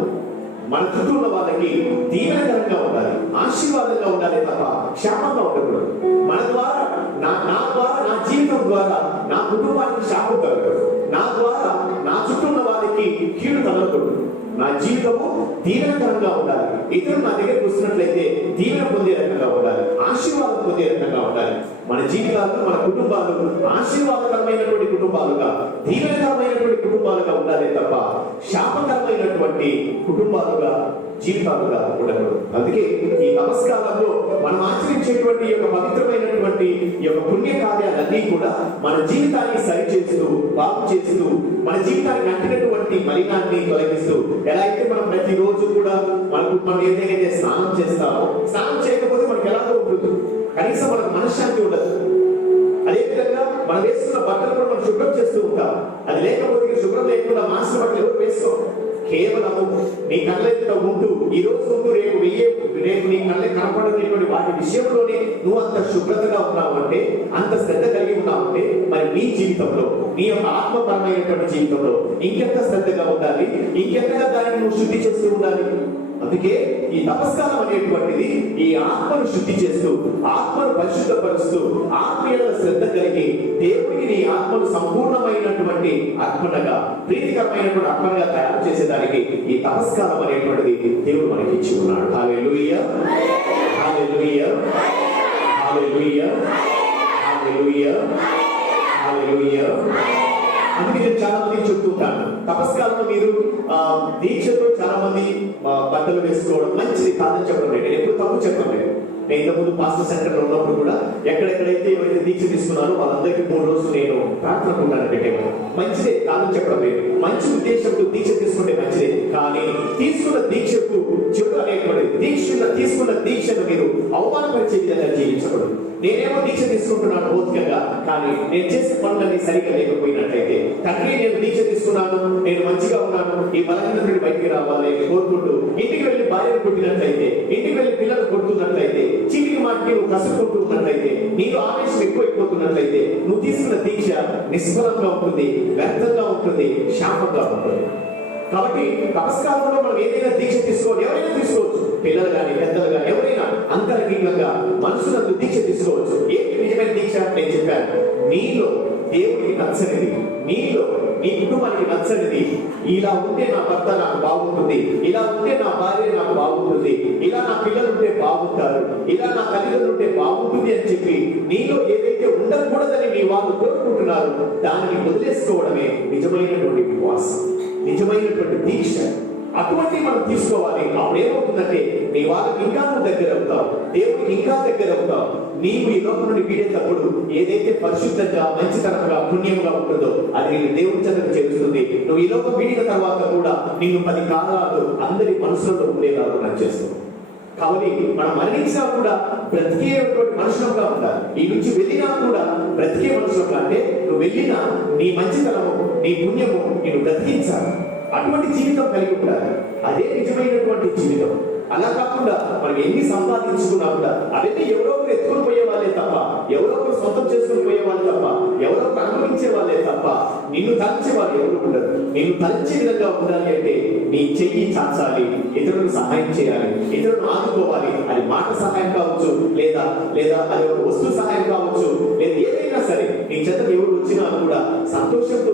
మన చుట్టూ ఉన్న వాళ్ళకి దీవెనకరంగా ఉండాలి, ఆశీర్వాదంగా ఉండాలి తప్ప శాపంగా ఉండకూడదు. మన ద్వారా నా ద్వారా, నా జీవితం ద్వారా నా కుటుంబానికి శాపం కలగదు, నా ద్వారా నా చుట్టూ ఉన్న వాళ్ళకి కీడు తగలకూడదు. నా జీవితము దీవెనకరంగా ఉండాలి. ఇతరులు నా దగ్గరకు వస్తున్నట్లయితే దీవెన పొందే రకంగా ఉండాలి, ఆశీర్వాదం పొందే రకంగా ఉండాలి. మన జీవితాలు, మన కుటుంబాలు ఆశీర్వాదకరమైనటువంటి కుటుంబాలుగా, దీవెనకరమైనటువంటి కుటుంబాలుగా ఉండాలి తప్ప శాపకరమైనటువంటి కుటుంబాలుగా, జీవితాలుగా ఉండకూడదు. అందుకే ఈ నమస్కారంలో మనం ఆచరించేటువంటి యొక్క పవిత్రమైనటువంటి ఈ యొక్క పుణ్య కార్యాలన్నీ కూడా మన జీవితాన్ని సరిచేస్తూ, బాగు చేస్తూ, మన జీవితానికి అంటినటువంటి మలినాన్ని తొలగిస్తూ, ఎలా అయితే మనం ప్రతిరోజు కూడా మనం ఏదైతే స్నానం చేస్తామో, స్నానం చేయకపోతే మనకి ఎలాగో ఉంటుంది, కనీసం మనకు మనశ్శాంతి ఉండదు. అదేవిధంగా మనం వేసుకున్న బట్టలు కూడా మనం శుభ్రం చేస్తూ ఉంటాం. అది లేకపోతే శుభ్రం లేకుండా మాసిన బట్టలు ఎవరు వేసుకో, కేవలము నీ కళ్ళెంత ఉంటూ, ఈ రోజు ఉంటూ రేపు నీ కళ్ళే కనపడేటువంటి వాటి విషయంలోనే నువ్వు అంత శుభ్రతగా ఉన్నావు అంటే, అంత శ్రద్ధ కలిగి ఉన్నావు అంటే, మరి నీ జీవితంలో, నీ యొక్క ఆత్మపరమైనటువంటి జీవితంలో ఇంకెంత శ్రద్ధగా ఉండాలి, ఇంకెంతగా దాన్ని నువ్వు శుద్ధి చేస్తూ ఉండాలి. అందుకే ఈ తపస్కారం అనేటువంటిది ఈ ఆత్మను శుద్ధి చేస్తూ, ఆత్మను పరిశుద్ధపరుస్తూ, ఆత్మీయ శ్రద్ధ కలిగి దేవుడికి నీ ఆత్మను సంపూర్ణమైనటువంటి అర్పణగా, ప్రీతికరమైనటువంటి అర్పణగా తయారు చేసేదానికి ఈ తపస్కారం అనేటువంటిది దేవుడు మనకి ఇచ్చి ఉన్నాడు. హల్లెలూయా, హల్లెలూయా, హల్లెలూయా, హల్లెలూయా, హల్లెలూయా. అందుకే నేను చాలా మంది చెప్తుంటాను, తపస్కాలంలో మీరు దీక్షతో చాలా మంది బట్టలు వేసుకోవడం మంచిది కాదని చెప్పడం లేదు. నేను ఎప్పుడు తప్పు చెప్పడం లేదు. నేను ఇంతకుముందు పాస్టర్ సెంటర్ లో ఉన్నప్పుడు కూడా ఎక్కడెక్కడైతే ఎవరైతే దీక్ష తీసుకున్నారో వాళ్ళందరికీ 3 రోజులు నేను ప్రార్థన ఉంటాను పెట్టేవాడు. మంచిదే కాదని చెప్పడం లేదు. మంచి ఉద్దేశంతో దీక్ష తీసుకుంటే మంచిదే. కానీ తీసుకున్న దీక్షకు చెడు అనేటువంటిది, తీసుకున్న దీక్షను మీరు అవమానపరిచే విధంగా జీవించకూడదు. నేనేమో దీక్ష తీసుకుంటున్నాను భౌతికంగా, కానీ నేను చేసే పనులన్నీ సరిగ్గా లేకపోయినట్లయితే, తండ్రి నేను దీక్ష తీసుకున్నాను, నేను మంచిగా ఉన్నాను, ఈ బలహీన నుండి బయటికి రావాలి కోరుకుంటూ ఇంటికి వెళ్ళి భార్యను కొట్టినట్లయితే, ఇంటికి వెళ్ళి పిల్లలు కొడుతున్నట్లయితే, చీటికి మాటికి నువ్వు కసుకుంటున్నట్లయితే, నీకు ఆవేశం ఎక్కువైపోతున్నట్లయితే, నువ్వు తీసుకున్న దీక్ష నిష్ఫలంగా ఉంటుంది, వ్యర్థంగా ఉంటుంది, శాపంగా ఉంటుంది. కాబట్టి తపస్కారంలో మనం ఏదైనా దీక్ష తీసుకోవాలి, ఎవరైనా తీసుకోవచ్చు, పిల్లలు కానీ పెద్దలు కానీ ఎవరైనా అంతరంగికంగా మనసునందు దీక్ష తీసుకోవచ్చు. ఏంటి నిజమైన దీక్ష? నేను చెప్పాను, నీలో దేవుడికి నచ్చనిది, నీలో నీ కుటుంబానికి నచ్చనిది, ఇలా ఉంటే నా భర్త నాకు బాగుంటుంది, ఇలా ఉంటే నా భార్య నాకు బాగుంటుంది, ఇలా నా పిల్లలు ఉంటే బాగుంటారు, ఇలా నా తల్లిదండ్రులు ఉంటే బాగుంటుంది అని చెప్పి నీలో ఏదైతే ఉండకూడదని మీ వాళ్ళు కోరుకుంటున్నారు, దానిని వదిలేసుకోవడమే నిజమైనటువంటి విశ్వాసం, నిజమైనటువంటి దీక్ష. అటువంటి మనం తీసుకోవాలి. అప్పుడు ఏమవుతుందంటే నీ వాళ్ళకి ఇంకా నువ్వు దగ్గర అవుతావు, దేవుడికి ఇంకా దగ్గర అవుతావు. నీవు ఈ లోకం నుండి వీడేటప్పుడు ఏదైతే పరిశుద్ధంగా, మంచితనంగా, పుణ్యంగా ఉంటుందో అది నేను దేవుడి చెంతకు చేరుస్తుంది. నువ్వు ఈ లోకం వీడిన తర్వాత కూడా నిన్ను 10 కాలాలు అందరి మనసులో ఉండేలాగా నచ్చేస్తుంది. కాబట్టి మనం మరణించినా కూడా బ్రతికేటువంటి మనుషులుగా ఉండాలి. ఈ నుంచి వెళ్ళినా కూడా బ్రతికే మనుషులుగా, అంటే నువ్వు వెళ్ళినా నీ మంచితనము, నీ పుణ్యము నిన్ను బ్రతికించాలి. అటువంటి జీవితం కలిగి ఉండాలి. అదే నిజమైనటువంటి జీవితం. అలా కాకుండా మనం ఎన్ని సంపాదించుకున్నా కూడా అవన్నీ ఎవరో ఒకరు ఎత్తుకుని పోయే వాళ్ళే తప్ప, ఎవరో ఒకరు సొంతం చేసుకుని పోయే వాళ్ళు తప్ప, ఎవరో ఒకరు అనుభవించే వాళ్ళే తప్ప నిన్ను తలంచే వాళ్ళు ఎవరు ఉండరు. నిన్ను తలంచే విధంగా ఉండాలి అంటే నీ చెయ్యి చాచాలి, ఇతరులకు సహాయం చేయాలి, ఇతరులను ఆదుకోవాలి. అది మాట సహాయం కావచ్చు, లేదా అది ఒక వస్తువు సహాయం కావచ్చు, లేదా ఏదైనా సరే నీ చెంత ఎవరు వచ్చినా కూడా సంతోషంతో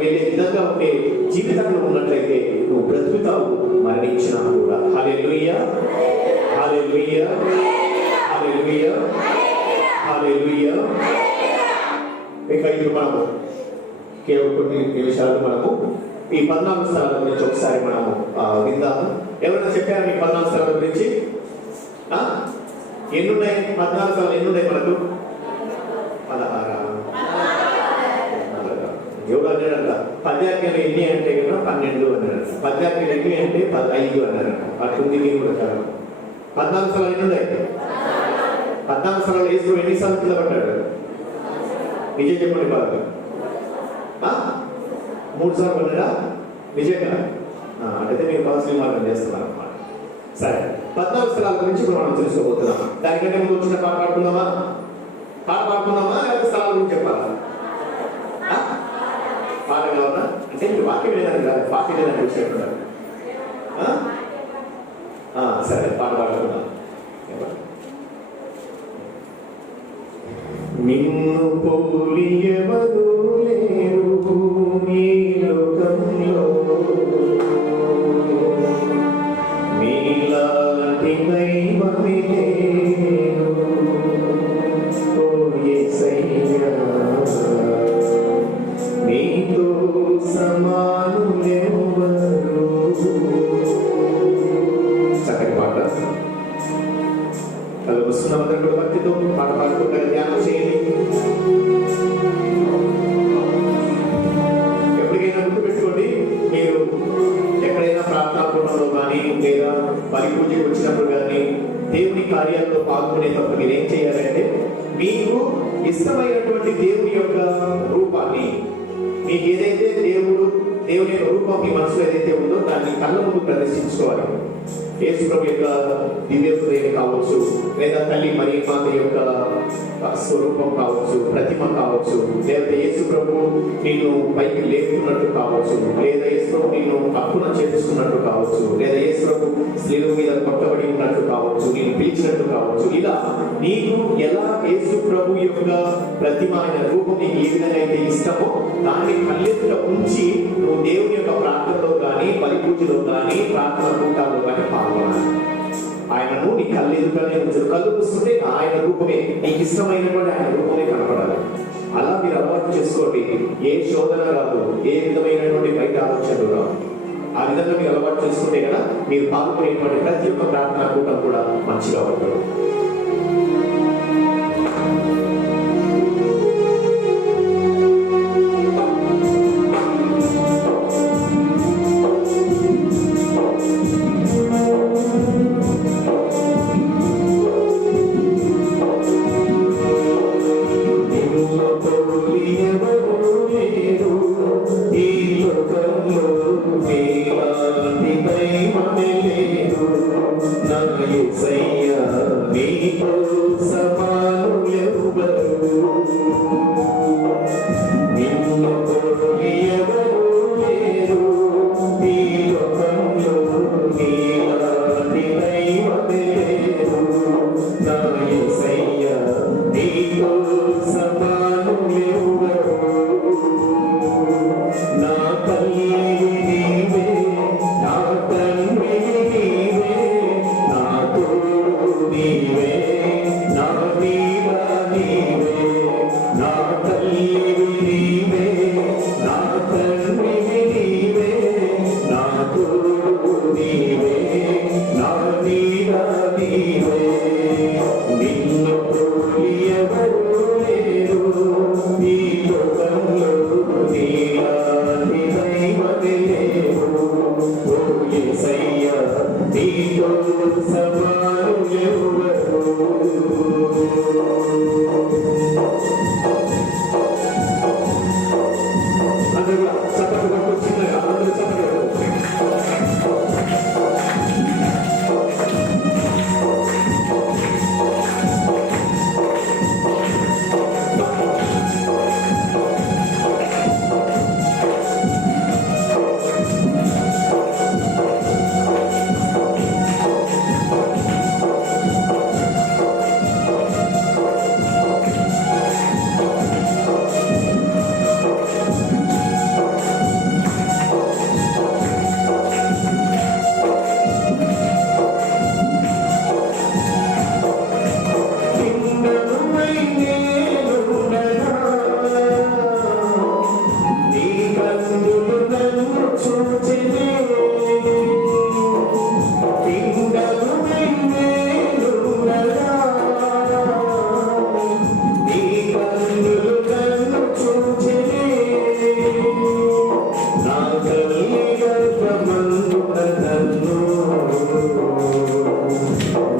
వెళ్ళే విధంగా ఉండే జీవితంలో ఉన్నట్లయితే నువ్వు బ్రతుకుతావు, మరణించినా కూడా. హల్లెలూయా, హల్లెలూయా, హల్లెలూయా, హల్లెలూయా. ఇక ఇప్పుడు మనము కేవలం కొన్ని నిమిషాలు మనము ఈ 14 స్థలాల గురించి ఒకసారి మనము విందాము. ఎవరైనా చెప్పారు ఈ 14 స్థలాల గురించి? ఎన్నున్నాయి 14 స్థలాలు? ఎన్నున్నాయి మనకు? 16. ఎవరు అన్నాడంట ఎన్ని అంటే కదా 12 అన్నారు. 14 ఎన్ని అంటే 5 అన్నారు. అట్లుంది మీరు కూడా కాదు. 14 స్థలాలు ఎన్ని ఉన్నాయి? 14 స్థలాలు యేసు ఎన్నిసార్లు కింద పడ్డాడు? నిజం చెప్పండి బాగా. 3 సార్లు పడ్డాడా? నిజంగా అంటే మీరు పాజిటివ్ మార్గం చేస్తున్నారు అన్నమాట. సరే, 14 స్థలాల గురించి ఇప్పుడు మనం తెలుసుకోబోతున్నాం. దానికంటే ముందు వచ్చిన పాట పాడుకుందామా? లేకపోతే స్థలాల గురించి చెప్పాలా? పాడగలవా? అంటే మీరు వాక్యం లేదని కాదు, పాట లేదని చూసేట్టున్నారు. సరే, పాట పాడుకుందాం. నిన్ను పోలి ఎవరు లేరు ఈ లోకంలో, నీలాంటి దైవమే లేరు. ఓ యేసయ్యా, నీతో సమానులెవరు. చక్కటి పాట. కళ్ళు వస్తున్న అందరూ భక్తితో పాట పాడుకుంటే ధ్యానం చేయండి. ఎప్పటికైనా గుర్తుపెట్టుకోండి, మీరు ఎక్కడైనా ప్రార్థనాపూర్ణంలో కానీ లేదా పరిపూజకు వచ్చినప్పుడు కానీ దేవుని కార్యాల్లో పాల్గొనేటప్పుడు మీరు ఏం చేయాలంటే, మీకు ఇష్టమైనటువంటి దేవుని యొక్క రూపాన్ని, మీకు ఏదైతే దేవుని యొక్క రూపం మీ మనసులో ఏదైతే ఉందో దాన్ని కళ్ళ ముందు ప్రదర్శించుకోవాలి. యేసు ప్రభు యొక్క దివ్య హృదయం కావచ్చు, లేదా తల్లి మరియమాత యొక్క స్వరూపం కావచ్చు, ప్రతిమ కావచ్చు, లేదా యేసు ప్రభు నిన్ను పైకి లేపుతున్నట్టు కావచ్చు, లేదా యేసు ప్రభు నిన్ను అప్పున చేస్తున్నట్టు కావచ్చు, లేదా యేసు ప్రభు శిలువ మీద కొట్టబడి ఉన్నట్టు కావచ్చు, నిన్ను పిలిచినట్టు కావచ్చు. ఇలా నీకు ఎలా యేసు ప్రభు యొక్క ప్రతిమ అయిన రూపం నీకు ఏ విధంగా అయితే ఇష్టమో దాన్ని కళ్ళెత్తుగా ఉంచి నువ్వు దేవుని యొక్క ప్రార్థనలో కానీ పరిపూజలో కానీ ప్రార్థన కూటాల్లో కానీ పాల్గొనాలి. ఆయనను నీ కళ్ళెదుగానే ఉంచు. కళ్ళు చూస్తుంటే ఆయన రూపమే, నీకు ఇష్టమైనటువంటి ఆయన రూపమే కనపడాలి. అలా మీరు అలవాటు చేసుకోండి. ఏ శోధన రాదు, ఏ విధమైనటువంటి బయట ఆలోచనలు రాదు. ఆ విధంగా మీరు అలవాటు చేసుకుంటే కదా మీరు పాల్గొనేటువంటి ప్రతి ఒక్క ప్రార్థన కూటం కూడా మంచిగా ఉంటుంది. నీతో సమానులెవరు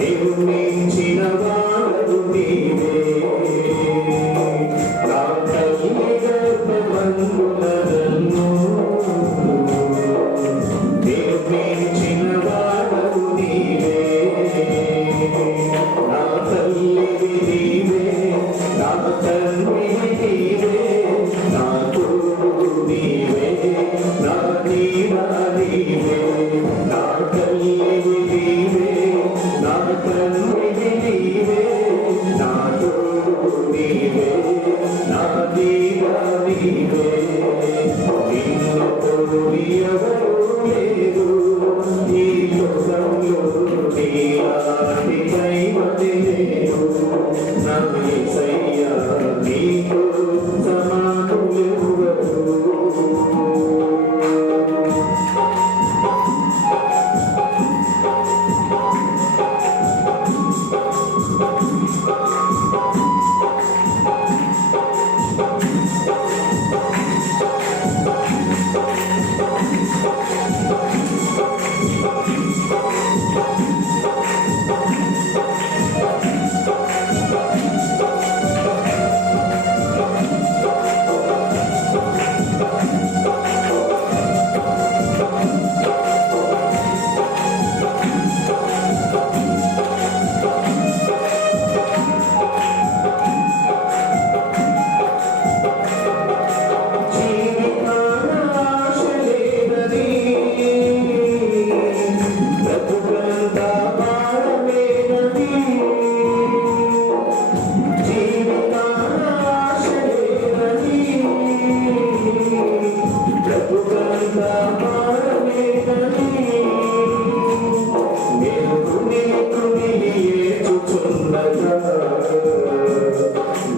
నీవు మించిన వాడవు నీవే నా తల్లి గర్భమందున నన్ను నీవు మించిన వాడవు నీవే నా తల్లివి నీవే నా తండ్రివి నీవే నా తోడు నీవే నా నీడ నీవే నా తల్లివి నీవే నా తండ్రివి నీవే నా తోడు నీవే నా నీడ నీవే నిన్ను తోడి ఎవరు లేరు ఈ లోకంలో నీలాంటి దైవమే లేరు నా యేసయ్యా నీకు సమానులెవరు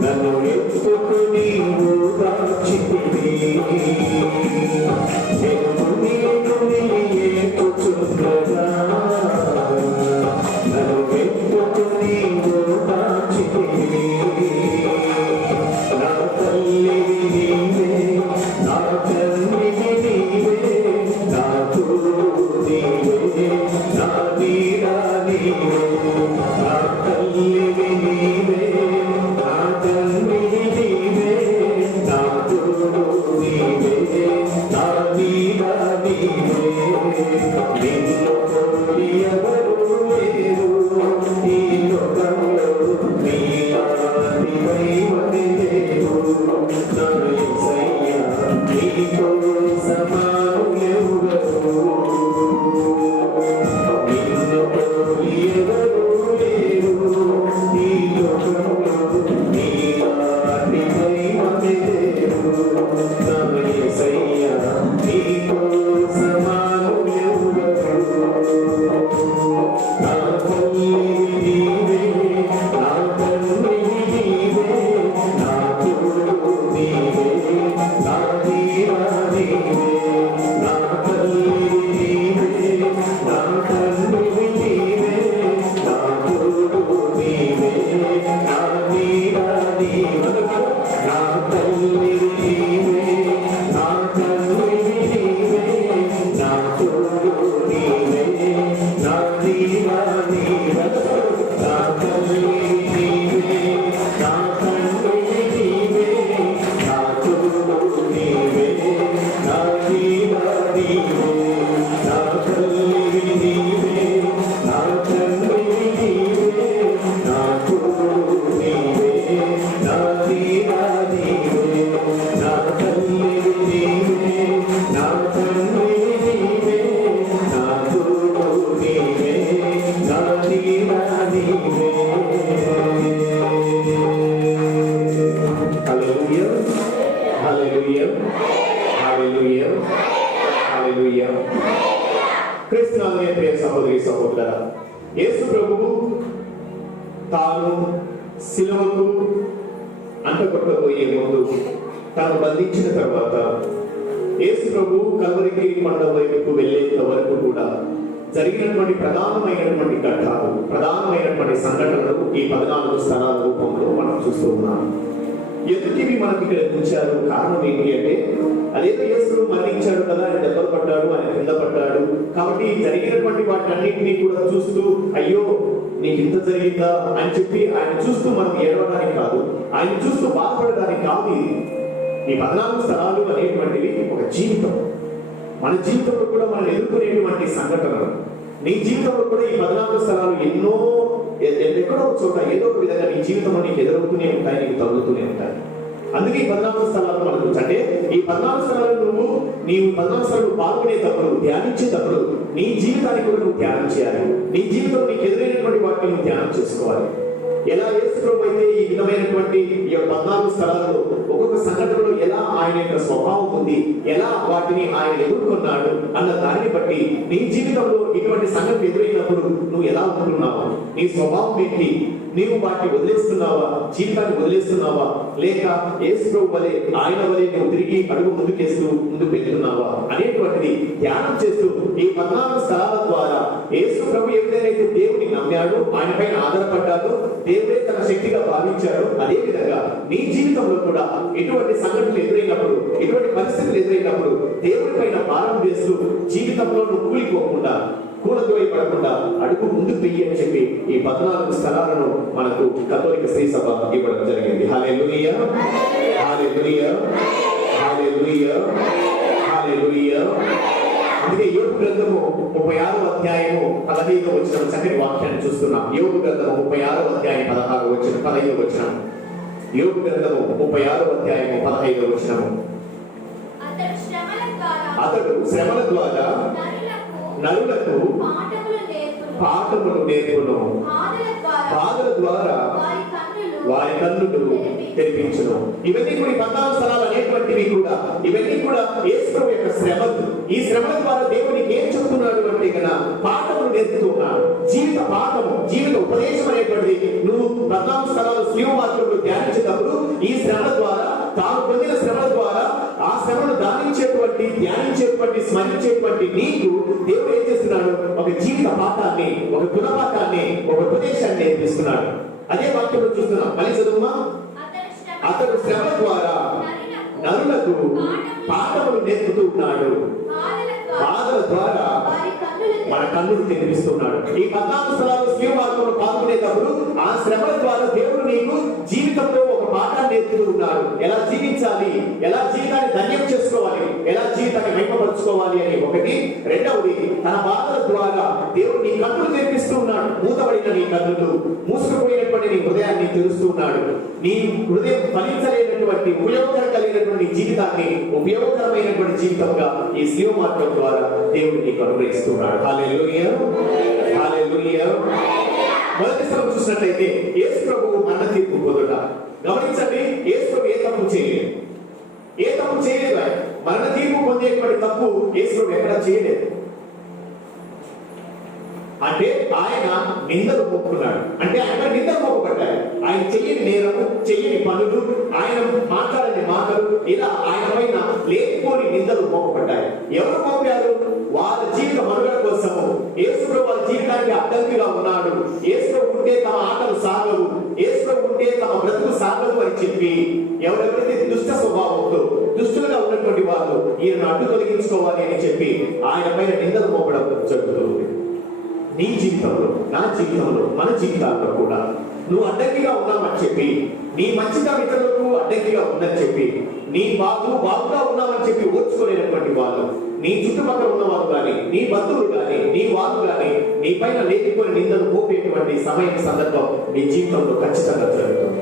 నన్ను ఎత్తుకుని దాచితివి ఏచుచుండగా నన్ను ఎత్తుకుని దాచితివి నా తల్లివి నీవే నా తండ్రివి నీవే నా తోడు నీవే నా నీడ నీవే నా తల్లివి నీవే నా తండ్రివి నీవే నా తోడు నీవే నా నీడ నీవే నిన్ను తోడి ఎవరు లేరు ఈ లోకంలో నీలాంటి దైవమే లేరు నా యేసయ్యా నీకు సమానులెవరు నిన్ను తోడి ఎవరు లేరు ఈ లోకంలో నీలాంటి దైవమే లేరు నా యేసయ్యా నీకు సమానులెవరు నా తల్లివి నీవే నా తండ్రివి నీవే నా తోడు నీవే నా నీడ నీవే నా తల్లివి నీవే నా తండ్రివి నీవే నా తోడు నీవే నా నీడ నీవే నా తల్లివి నీవే నా తండ్రివి నీవే నా తోడు నీవే నా నీడ నీవే నా తల్లివి నీవే నా తండ్రివి నీవే నా తోడు నీవే నా నీడ నీవే నా తల్లివి నీవే నా తండ్రివి నీవే నా తోడు నీవే నా నీడ నీవే నా తల్లివి నీవే నా తండ్రివి నీవే నా తోడు నీవే నా నీడ నీవే హల్లెలూయా హల్లెలూయా హల్లెలూయా హల్లెలూయా క్రీస్తునాథుని ప్రియ సహోదరి సహోదరులారా యేసు ప్రభువు తాను శిలువకు అంటగొట్టబోయే ముందు తాను బంధించిన తర్వాత యేసు ప్రభు కల్వరికి కొండ వైపుకు వెళ్ళేంత వరకు కూడా జరిగినటువంటి ప్రధానమైనటువంటి ఘట్టాలు ప్రధానమైనటువంటి సంఘటనలు ఈ 14 స్థలాల రూపంలో మనం చూస్తూ ఉన్నాం. ఎందుకు ఇవి మనకి ఇక్కడ ఉంచారు? కారణం ఏంటి అంటే అదేదో యేసు మరణించాడు కదా, ఆయన దెబ్బలు పడ్డాడు, ఆయన కింద పడ్డాడు కాబట్టి జరిగినటువంటి వాటన్నిటినీ కూడా చూస్తూ అయ్యో నీకు ఇంత జరిగిందా అని చెప్పి ఆయన చూస్తూ మనం ఏడవడానికి కాదు, ఆయన చూస్తూ బాధపడడానికి కాదు. ఈ 14 స్థలాలు అనేటువంటివి ఒక జీవితం. మన జీవితంలో కూడా మనం ఎదుర్కొనేటువంటి సంఘటనలు, నీ జీవితంలో కూడా ఈ 14 స్థలాలు ఎన్నో ఎక్కడో ఒక చోట ఏదో ఒక విధంగా నీ జీవితంలో నీకు ఎదురవుతూనే ఉంటాయి, నీకు తగ్గుతూనే ఉంటాయి. అందుకే ఈ 14 స్థలాలు మనకు అంటే ఈ 14 స్థలాలు నీవు 14 స్థలాలు పాల్గొనేటప్పుడు, ధ్యానించేటప్పుడు నీ జీవితాన్ని కూడా నువ్వు ధ్యానం చేయాలి. నీ జీవితంలో నీకు ఎదురైనటువంటి వాటిని నువ్వు ధ్యానం చేసుకోవాలి. ఎలా యేసు ప్రభు అయితే ఈ విధమైనటువంటి ఈ 14 స్థలాల్లో ఒక్కొక్క సంఘటనలో ఎలా ఆయన యొక్క స్వభావం ఉంది, ఎలా వాటిని ఆయన ఎదుర్కొన్నాడు అన్న దానిని బట్టి నీ జీవితంలో ఇటువంటి సంఘటన ఎదురైనప్పుడు నువ్వు ఎలా ఉంటున్నావు, నీ స్వభావం ఏంటి, నీవు వాటిని వదిలేస్తున్నావా, జీవితాన్ని వదిలేస్తున్నావా, లేక యేసు ప్రభు వలె ఆయన వలె నువ్వు తిరిగి అడుగు ముందుకేస్తూ ముందుకు వెళ్తున్నావా అనేటువంటిది ధ్యానం చేస్తూ ఈ 14 స్థలాల ద్వారా యేసు ప్రభు ఏ విధంగా అయితే దేవుని నమ్మాడు, ఆయన పైన ఆధారపడ్డాడు, దేవుడే తన శక్తిగా భావించాడు, అదే విధంగా నీ జీవితంలో కూడా ఎటువంటి సంఘటనలు ఎదురైనప్పుడు, ఎటువంటి పరిస్థితులు ఎదురైనప్పుడు దేవుడి పైన భారం వేస్తూ జీవితంలో నువ్వు కూలిపోకుండా, కూలదోయపడకుండా అడుగు ముందుకు వెయ్యి అని చెప్పి ఈ 14 స్థలాలను మనకు కథోలిక శ్రీ సభ ఇవ్వడం జరిగింది. హల్లెలూయా, హల్లెలూయా, హల్లెలూయా, హల్లెలూయా. అందుకే యోబు గ్రంథము 36వ అధ్యాయము 15వ వచనం చక్కని వాక్యాన్ని చూస్తున్నాం. యోబు గ్రంథము 36వ అధ్యాయం 16వ వచనం 15వ వచనం. యోబు గ్రంథము 36వ అధ్యాయము 15వ వచనము. అతడు శ్రమల ద్వారా నరులకు పాఠములు నేర్పును, బాధల ద్వారా వారి కన్నులు తెరిపించును. ఇవన్నీ కూడా 14 స్థలాలు అనేటువంటివి కూడా ఇవన్నీ కూడా యేసు ప్రభు యొక్క శ్రమలు. ఈ శ్రమల ద్వారా దేవునికి ఏం చెప్తున్నాడు అంటే కన్నా పాఠములు నేర్పుతూ ఉన్నాడు. జీవిత పాఠము, జీవిత ఉపదేశం అనేటువంటిది నువ్వు 14 స్థలాలు శివ మార్గంలో ధ్యానించేటప్పుడు ఈ శ్రమల ద్వారా, తాను పొందిన శ్రమల ద్వారా ఆ శ్రమను ధ్యానించేటువంటి, స్మరించేటువంటి నీకు దేవుడు ఏం చేస్తున్నాడు, ఒక జీవిత పాఠాన్ని, ఒక గుణపాఠాన్ని, ఒక ఉపదేశాన్ని నేర్పిస్తున్నాడు. అదే వాక్యంలో చూస్తున్నాం. మళ్ళీ చదువుమా. అతడు శ్రమ ద్వారా నరులకు పాఠములు నేర్పుతూ ఉన్నాడు, బాధల ద్వారా మన కన్నులు తెరిపిస్తున్నాడు. ఈ 14 స్థలాలు శివ మార్గంలో పాల్గొనేటప్పుడు ఆ శ్రమల ద్వారా దేవుడు నీకు జీవితంలో ఒక పాఠాన్ని నేర్పుతూ ఉన్నాడు. ఎలా జీవించాలి, ఎలా జీవితాన్ని ధన్యం చేసుకోవాలి, ఎలా జీవితాన్ని మహిమపరుచుకోవాలి అని ఒకటి. రెండవది, తన బాధల ద్వారా దేవుడు నీ కన్నులు తెరిపిస్తూ ఉన్నాడు. మూతబడిన నీ కన్నులు, మూసుకుపోయినటువంటి నీ హృదయాన్ని తెరుస్తూ ఉన్నాడు. నీ హృదయం ఫలించలేనటువంటి, ఉపయోగకరం కలిగినటువంటి జీవితాన్ని ఉపయోగకరమైనటువంటి జీవితంగా ఈ శివ మార్గం ద్వారా దేవుడు నీకు అనుగ్రహిస్తున్నాడు. హల్లెలూయా, హల్లెలూయా. మొదటి స్థలం చూసినట్లయితే యేసు ప్రభువు మరణ తీర్పు పొందుట. గమనించండి, యేసు ప్రభు ఏ తప్పు చేయలేదు, ఏ తప్పు చేయలేదు. ఆయన మరణ తీర్పు పొందేటువంటి తప్పు యేసు ప్రభు ఎక్కడా చేయలేదు. అంటే ఆయన నిందలు మోపుకున్నాడు, అంటే ఆయన నిందలు మోపబడ్డాయి. ఆయన చెయ్యని నేరము, చెయ్యని పనులు, ఆయన మాట్లాడని మాటలు, ఇలా ఆయన పైన లేకపోని నిందలు మోపబడ్డాయి. ఎవరు మోపారు? వాళ్ళ జీవిత మనుగడ కోసము. యేసు ప్రభు వాళ్ళ జీవితానికి అడ్డంకిగా ఉన్నాడు. యేసు ప్రభు ఉంటే తమ ఆటలు సాగవు, యేసు ప్రభు ఉంటే తమ బ్రతుకు సాగదు అని చెప్పి ఎవరెవరైతే దుష్ట స్వభావంతో దుష్టులుగా ఉన్నటువంటి వాళ్ళు ఈయనను అడ్డు తొలగించుకోవాలి అని చెప్పి ఆయన పైన నిందలు మోపడం జరుగుతుంది. నీ జీవితంలో, నా జీవితంలో, మన జీవితాల్లో కూడా నువ్వు అడ్డంకిగా ఉన్నావని చెప్పి, నీ మంచిగా ఇతరులకు అడ్డంకిగా ఉందని చెప్పి, నీ బాగుగా ఉన్నావని చెప్పి ఓర్చుకోలేనటువంటి వాళ్ళు, నీ చుట్టుపక్కల ఉన్నవారు కానీ, నీ బంధువులు కానీ, నీ వాళ్ళు కానీ నీ పైన లేకపోయిన నిందలు మోపేటువంటి సమయం, సందర్భం నీ జీవితంలో ఖచ్చితంగా జరుగుతుంది.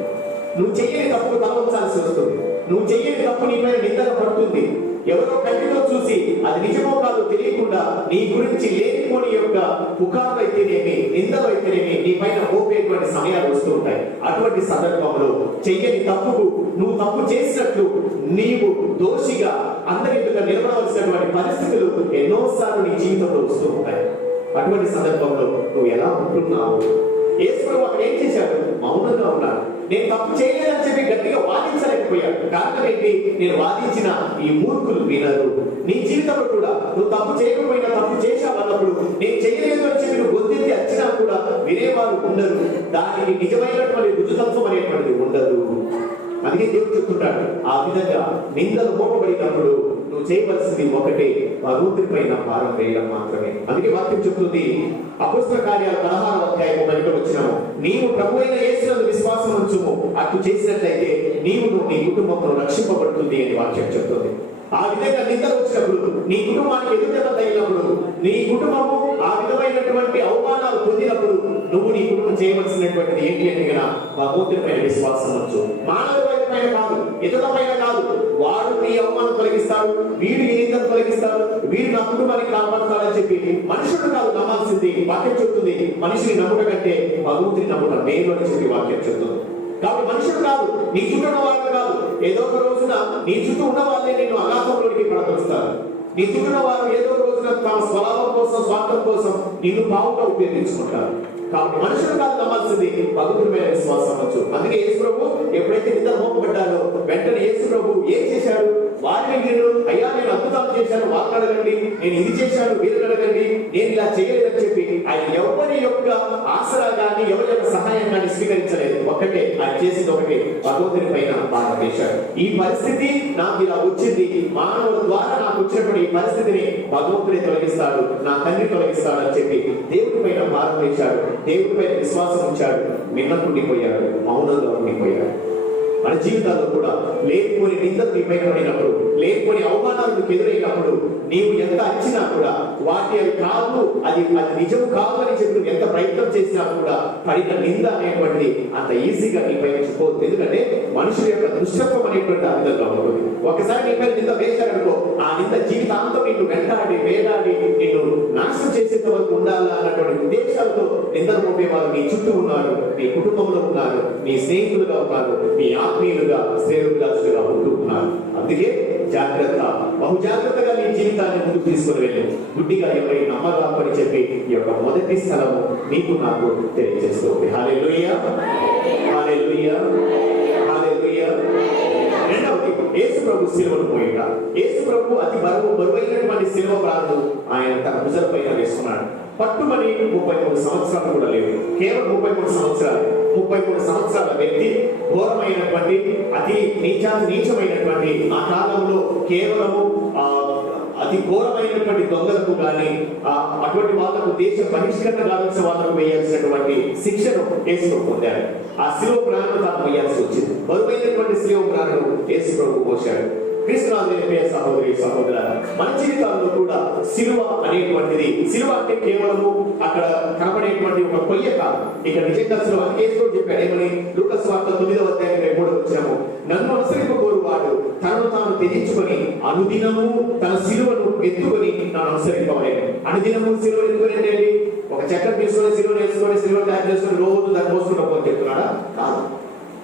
నువ్వు చెయ్యని తప్పు తలవంచాల్సి వస్తుంది. నువ్వు చెయ్యని తప్పు నీ పైన నిందలు పడుతుంది. ఎవరో కంటితో చూసి అది నిజమో కాదో తెలియకుండా నీ గురించి లేనిపోని యొక్క పుకార్లు అయితేనేమి, నిందలు అయితేనేమి నీ పైన మోపేటువంటి సమయాలు వస్తూ ఉంటాయి. అటువంటి సందర్భంలో చెయ్యని తప్పుకు నువ్వు తప్పు చేసినట్లు నీవు దోషిగా అందరి ఎదుట నిలబడవలసినటువంటి పరిస్థితులు ఎన్నోసార్లు నీ జీవితంలో వస్తూ ఉంటాయి. అటువంటి సందర్భంలో నువ్వు ఎలా ఉంటున్నావు? యేసు ప్రభు అక్కడ ఏం చేశాడు? మౌనంగా ఉన్నాడు. నేను తప్పు చేయలేదని చెప్పి గట్టిగా వాదించలేకపోయాడు. కారణం ఏంటి? నేను వాదించిన ఈ మూర్ఖులు వినరు. నీ జీవితంలో కూడా నువ్వు తప్పు చేయకపోయినా, తప్పు చేశావన్నప్పుడు నేను చేయలేదు అని చెప్పి నువ్వు గొంతెత్తి వచ్చినా కూడా వినేవారు ఉండరు. దానికి నిజమైనటువంటి రుజుతత్వం అనేటువంటిది ఉండదు. అందుకే దేవుడు చెప్తుంటాడు, ఆ విధంగా నిందలు మోపబడినప్పుడు నువ్వు చేయవలసింది ఒకటే, భగవంతుని పైన భారం వేయడం మాత్రమే. అందుకే వాక్యం చెప్తుంది, అపొస్తలుల కార్యాల 16వ అధ్యాయం 1వ వచనము, నీవు ప్రభువైన యేసునందు విశ్వాసం ఉంచుము, అట్లు చేసినట్లయితే నీవు నీ కుటుంబంలో రక్షింపబడుతుంది అని వాక్యం చెప్తుంది. ఆ విధంగా నిందలు వచ్చినప్పుడు, నీ కుటుంబానికి ఎదురుదెబ్బ తగిలినప్పుడు, నీ కుటుంబము ఆ విధమైనటువంటి అవమానాలు పొందినప్పుడు, నువ్వు నీ కుటుంబం చేయవలసినటువంటిది ఏంటి అంటే కదా, భగవంతుని పైన విశ్వాసం వచ్చు. మానవుల పైన కాదు, ఇతరుల పైన కాదు. వాడు నీ అవమానం తొలగిస్తాడు, వీడు నీ నిందను తొలగిస్తాడు, వీడు నా కుటుంబానికి కాపాడుతాడని చెప్పి మనుషుడు కాదు నమ్మాల్సింది. వాక్యం చెప్తుంది, మనిషిని నమ్ముట కంటే భగవంతుని నమ్ముట మేలు అని చెప్పి వాక్యం చెప్తుంది. కాబట్టి మనుషుడు కాదు, నీ చుట్టూ ఉన్న వాళ్ళు కాదు. ఏదో ఒక రోజున నీ చుట్టూ ఉన్న వాళ్ళే నిన్ను అగాధంలోనికి పడగలుస్తారు. నీ చుట్టూ ఉన్న వారు ఏదో ఒక రోజున తమ స్వలాభం కోసం, స్వార్థం కోసం నిన్ను బావుగా ఉపయోగించుకుంటారు. కాబట్టి మనుషులు కాదు నమ్మాల్సింది, భగవంతుని మీద విశ్వాసం వచ్చు. అందుకే యేసు ప్రభు ఎప్పుడైతే నిద్ర మోపబడ్డారో వెంటనే యేసు ప్రభు ఏం చేశాడు, వారిని మీరు అయ్యా నేను అద్భుతాలు చేశాను వాళ్ళని అడగండి, నేను ఇది చేశాను వీరిని అడగండి, నేను ఇలా చేయలేదని చెప్పి ఆయన ఎవరి యొక్క ఆసరా కానీ ఎవరి యొక్క సహాయం కానీ స్వీకరించలేదు. ఒకటే ఆయన చేసింది, ఒకటే భగవంతుని పైన భారం వేశాడు. ఈ పరిస్థితి నాకు ఇలా వచ్చింది, మానవుల ద్వారా నాకు వచ్చినప్పుడు ఈ పరిస్థితిని భగవంతుని తొలగిస్తాడు, నా తండ్రి తొలగిస్తాడు అని చెప్పి దేవుడి పైన భారం వేశాడు, దేవుడి పైన విశ్వాసం ఉంచాడు, మిన్నకుండిపోయాడు, మౌనంగా ఉండిపోయాడు. మన జీవితాల్లో కూడా లేకపోని నిందలు నీ పైన పడినప్పుడు, లేకపోని అవమానాలు నీకు ఎదురైనప్పుడు, నీవు ఎంత అచ్చినా కూడా వాటి అవి కాదు, అది నిజం కాదు అని చెప్పి ఎంత ప్రయత్నం చేసినా కూడా పడిన నింద అనేటువంటిది అంత ఈజీగా నీ పైన చెప్పవద్దు. ఎందుకంటే మనుషుల యొక్క దుష్టత్వం అనేటువంటి ఆ విధంగా ఉంటుంది. ఒకసారి నీ పైన నింద వేశారనుకో, ఆ నింద జీవితాంతం నిన్ను వెంటాడి వేలాడి నిన్ను నాశనం చేసేంత వరకు ఉండాలా అన్నటువంటి ఉద్దేశాలతో నిందలు మోపేవారు నీ చుట్టూ ఉన్నారు, నీ కుటుంబంలో ఉన్నారు, నీ స్నేహితులుగా ఉన్నారు, నీ ఆత్మీయులుగా శ్రేయోభిలాషులుగా ఉంటూ ఉన్నారు. అందుకే జాగ్రత్త, బహు జాగ్రత్తగా నీ జీవితాన్ని ముందుకు తీసుకుని వెళ్ళి గుడ్డిగా ఎవరి నమ్మగా అని చెప్పి ఈ యొక్క మొదటి స్థలము మీకు నాకు తెలియజేస్తుంది. హల్లెలూయా, హల్లెలూయా, హల్లెలూయా. రెండవది, యేసు ప్రభు సిలువను పోయిట. యేసు ప్రభు అతి బరువైనటువంటి సిలువ ప్రాణులు ఆయన తన భుజాల పైన వేసుకున్నాడు. పట్టుమని 33 సంవత్సరాలు కూడా లేవు, కేవలం 33 సంవత్సరాలు. 33 సంవత్సరాల వ్యక్తి ఘోరమైనటువంటి అతి నీచమైనటువంటి ఆ కాలంలో కేవలము అతి ఘోరమైనటువంటి దొంగలకు కానీ అటువంటి వాళ్ళకు దేశ బహిష్కరణ కావాల్సిన వాళ్ళకు వేయాల్సినటువంటి శిక్షను యేసు పొందారు. ఆ శిలువ ప్రాణం తాను వేయాల్సి వచ్చింది. బరువైనటువంటి శిలువ ప్రాణం యేసు ప్రభు పోశాడు. క్రీస్తునాథుని సహోదరి సహోదరులారా, మన జీవితాల్లో కూడా సిలువ అనేటువంటిది, సిలువ అంటే కేవలము అక్కడ కనబడేటువంటి ఒక కొయ్య కాదు. ఇక్కడ నిజంగా సిలువ యేసు చెప్పాడు ఏమని, లూకాసు వార్త 9వ అధ్యాయం 3వ వచనము, నన్ను అనుసరింపకోరువాడు తనను తాను త్యజించుకొని అనుదినము తన సిలువను ఎత్తుకొని నన్ను అనుసరింపవలెను. అనుదినము సిలువ ఎత్తుకొని ఏంటి, ఒక చక్కెర తీసుకొని సిలువను వేసుకొని సిలువ తయారు చేసుకొని రోజు దాన్ని మోసుకుంటూ చెప్తున్నాడా? కాదు,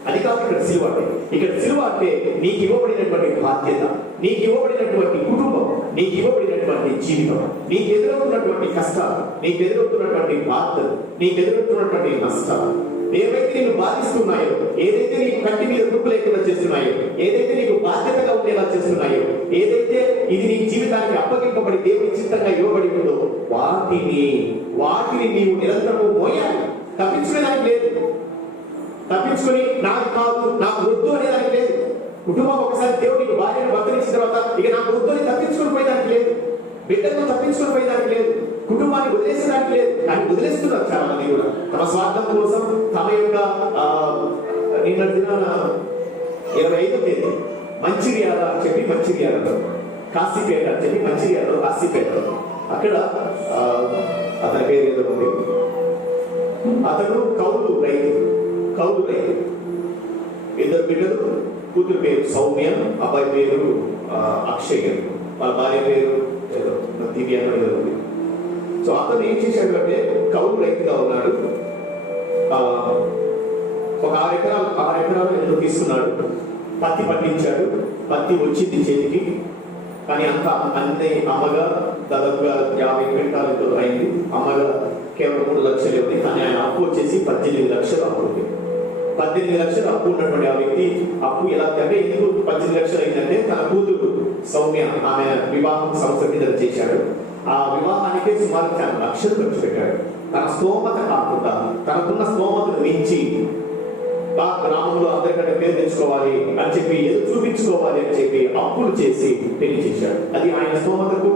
అది కాదు ఇక్కడ సిలువ అంటే. ఇక్కడ సిలువ అంటే నీకు ఇవ్వబడినటువంటి బాధ్యత, నీకు ఇవ్వబడినటువంటి కుటుంబం, నీకు ఇవ్వబడినటువంటి జీవితం, నీకు ఎదురవుతున్నటువంటి కష్టాలు, నీకు ఎదురవుతున్నటువంటి బాధలు, నీకు ఎదురవుతున్నటువంటి నష్టాలు, ఏవైతే నీకు బాధిస్తున్నాయో, ఏదైతే నీకు కంటి మీద దుఃఖు లేకుండా చేస్తున్నాయో, ఏదైతే నీకు బాధ్యతగా ఉండేలా చేస్తున్నాయో, ఏదైతే ఇది నీ జీవితానికి అప్పగింపబడి దేవుని చిత్తంగా ఇవ్వబడి ఉందో వాటిని నీవు నిరంతరము మోయాలి. తప్పించుకోవడానికి లేదు, తప్పించుకొని నాకు కాదు, నాకు వద్దు అనేదానికి లేదు. కుటుంబం ఒకసారి దేవుడికి భార్యను భర్తనిచ్చిన తర్వాత ఇక నాకు వద్దు అని తప్పించుకొని పోయేదానికి లేదు, బిడ్డలను తప్పించుకొని పోయేదానికి లేదు, కుటుంబాన్ని వదిలేసేదానికి లేదు. కానీ వదిలేస్తున్నారు చాలా మంది కూడా తమ స్వార్థం కోసం. తమ యొక్క నిన్న దినాన 25వ తేదీ మంచిర్యాల అని చెప్పి, మంచిర్యాలలో కాశీపేట అని చెప్పి, మంచిర్యాలలో కాశీపేటలో అక్కడ అతని పేరు ఏదో ఉంది. అతను కౌలు రైతు. ఇద్దరు బిడ్డలు, కూతురు పేరు సౌమ్య, అబ్బాయి పేరు అక్షయ్, వాళ్ళ భార్య పేరు ఏదో దివ్య ఏదో ఉంది. సో అతను ఏం చేశాడు అంటే కౌలు రైతుగా ఉన్నాడు. ఒక 6 ఎకరాలు ఎందుకు తీసుకున్నాడు, పత్తి పండించాడు. పత్తి వచ్చింది చేతికి, కానీ అన్ని అమ్మగా దాదాపుగా 50 క్వింటాలతో అయింది. అమ్మగా కేవలం 3 లక్షలు ఉంది. కానీ ఆయన అప్పు వచ్చేసి 18 లక్షలు అప్పు ఉంది. 18 లక్షలు అప్పు ఉన్నటువంటి ఆ వ్యక్తి అప్పు ఎలా అంటే, ఎందుకు 18 లక్షలు అయిందంటే తన కూతురు సౌమ్య ఆమె వివాహం సంవత్సరం మీద చేశాడు. ఆ వివాహానికి సుమారు 10 లక్షలు ఖర్చు పెట్టాడు. తన స్తోమత కాకుండా తనకున్న స్తోమతను మించి ఆ గ్రామంలో అందరికంటే పేరు తెచ్చుకోవాలి అని చెప్పి ఏదో చూపించుకోవాలి అని చెప్పి అప్పులు చేసి పెళ్లి చేశాడు. అది ఆయన స్తోమతకు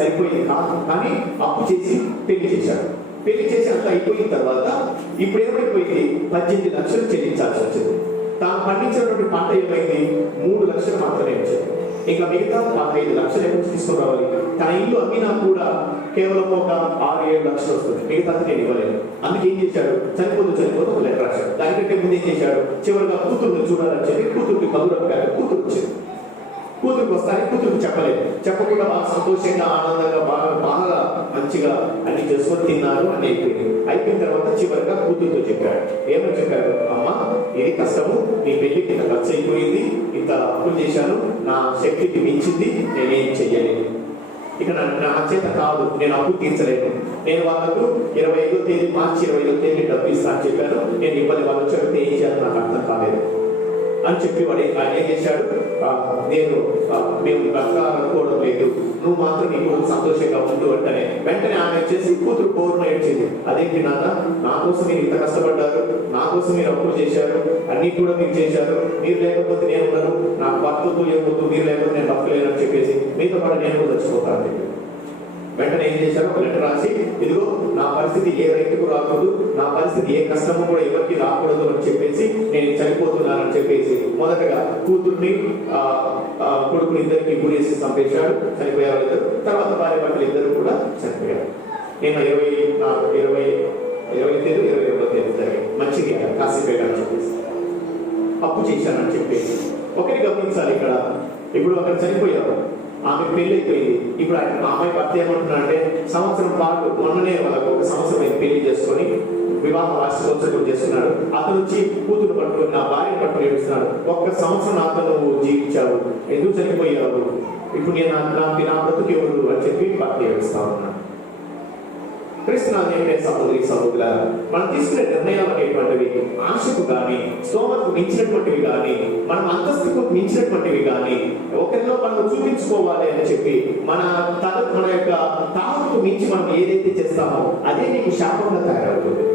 సరిపోయింది కాదు, కానీ అప్పు చేసి పెళ్లి చేశాడు. పెళ్లి చేసి అంత అయిపోయిన తర్వాత ఇప్పుడు ఏమైపోయింది, 18 లక్షలు చెల్లించాల్సి వచ్చింది. తాను పండించినటువంటి పంట ఏమైంది, 3 లక్షలు మాత్రమే వచ్చింది. ఇంకా మిగతా 15 లక్షలు ఎక్కడ తీసుకుని రావాలి. తన ఇల్లు అమ్మినా కూడా కేవలం ఒక 6-7 లక్షలు వస్తుంది, మిగతా నేను ఇవ్వలేదు. అందుకే ఏం చేశాడు, చనిపోతూ ఒక లెటర్ రాశాడు. దానికంటే ముందు ఏం చేశాడు, చివరిగా కూతురుని చూడాలని చెప్పి కూతురికి మధురకాయ కూతురు వచ్చింది. కూతురికి వస్తానే కూతురికి చెప్పలేదు. చెప్పకుండా బాగా సంతోషంగా ఆనందంగా బాగా మంచిగా అన్ని చేసుకొని తిన్నారు అని అయిపోయిన తర్వాత చివరిగా కూతురుతో చెప్పాడు. ఏమని చెప్పాడు, అమ్మ ఇది కష్టము, నీ పెళ్లికి ఇంత ఖర్చు అయిపోయింది, ఇంత అప్పులు చేశాను, నా శక్తికి మించింది, నేనేం చెయ్యలేదు. ఇక నా చేత కాదు, నేను అప్పు తీర్చలేను. నేను వాళ్ళకు 25వ తేదీ మార్చి 25వ తేదీ డబ్బు ఇస్తాను చెప్పాను. నేను ఇబ్బంది వాళ్ళు చెప్తే ఏం చేయాలో నాకు అర్థం కాలేదు అని చెప్పి వాడు ఆయన ఏం చేశాడు, మేము బ్రతకాలనుకోవడం లేదు, నువ్వు మాత్రం నీ కూతురు సంతోషంగా ఉండు అంటేనే వెంటనే ఆమె వచ్చేసి కూతురు బోరున ఏడ్చింది. అదేంటి నాన్న, నా కోసం మీరు ఇంత కష్టపడ్డారు, నా కోసం మీరు అప్పులు చేశారు, అన్ని కూడా మీరు చేశారు, మీరు లేకపోతే నేను ఉన్నాను, నాకు భర్తతో ఏమవుతూ, మీరు లేకపోతే నేను బతకలేను అని చెప్పేసి మీతో పాటు నేను కూడా చచ్చిపోతాను చెప్పి వెంటనే ఏం చేశారు, ఒక లెటర్ రాసి, ఇదిగో నా పరిస్థితి ఏ రైతుకు రాకూడదు, నా పరిస్థితి ఏ కష్టము కూడా ఎవరికి రాకూడదు అని చెప్పేసి నేను చనిపోతున్నానని చెప్పేసి మొదటగా కూతుర్ని కొడుకుని ఇద్దరికి గురేసి చంపేశాడు. చనిపోయారు ఇద్దరు. తర్వాత భార్య భర్తలు ఇద్దరు కూడా చనిపోయారు. నేను 20వ తేదీ 21వ తేదీ జరిగింది. మంచిగా కాశీపేట అని చెప్పేసి అప్పు చేశానని చెప్పేసి ఒకటి గమనించాలి. ఇక్కడ ఇప్పుడు అక్కడ చనిపోయారు, ఆమె పెళ్లి అయిపోయింది. ఇప్పుడు ఆయన మా అమ్మాయి భర్త ఏమంటున్నాడంటే, సంవత్సరం పాటు మొన్ననే వాళ్ళకు ఒక సంవత్సరం పెళ్లి చేసుకొని వివాహ వార్షికోత్సవం చేస్తున్నాడు. అతను వచ్చి కూతురు పట్టుకొని నా భార్య పట్టుకొని ఏడుస్తున్నాడు. 1 సంవత్సరం నాతో నువ్వు జీవించావు, ఎందుకు చనిపోయావు, ఇప్పుడు నేను నా బ్రతుకు ఎవరు అని చెప్పి భర్త ఏడుస్తా ఉన్నాడు. క్రీస్తునాథుడే సహోదరుల మనం తీసుకునే నిర్ణయాలు అనేటువంటివి ఆశకు కానీ స్తోమతకు మించినటువంటివి కానీ మనం అంతస్తుకు మించినటువంటివి కానీ ఒకరిలో మనం చూపించుకోవాలి అని చెప్పి మన యొక్క తాహతుకు మించి మనం ఏదైతే చేస్తామో అదే నీకు శాపంగా తయారవుతుంది.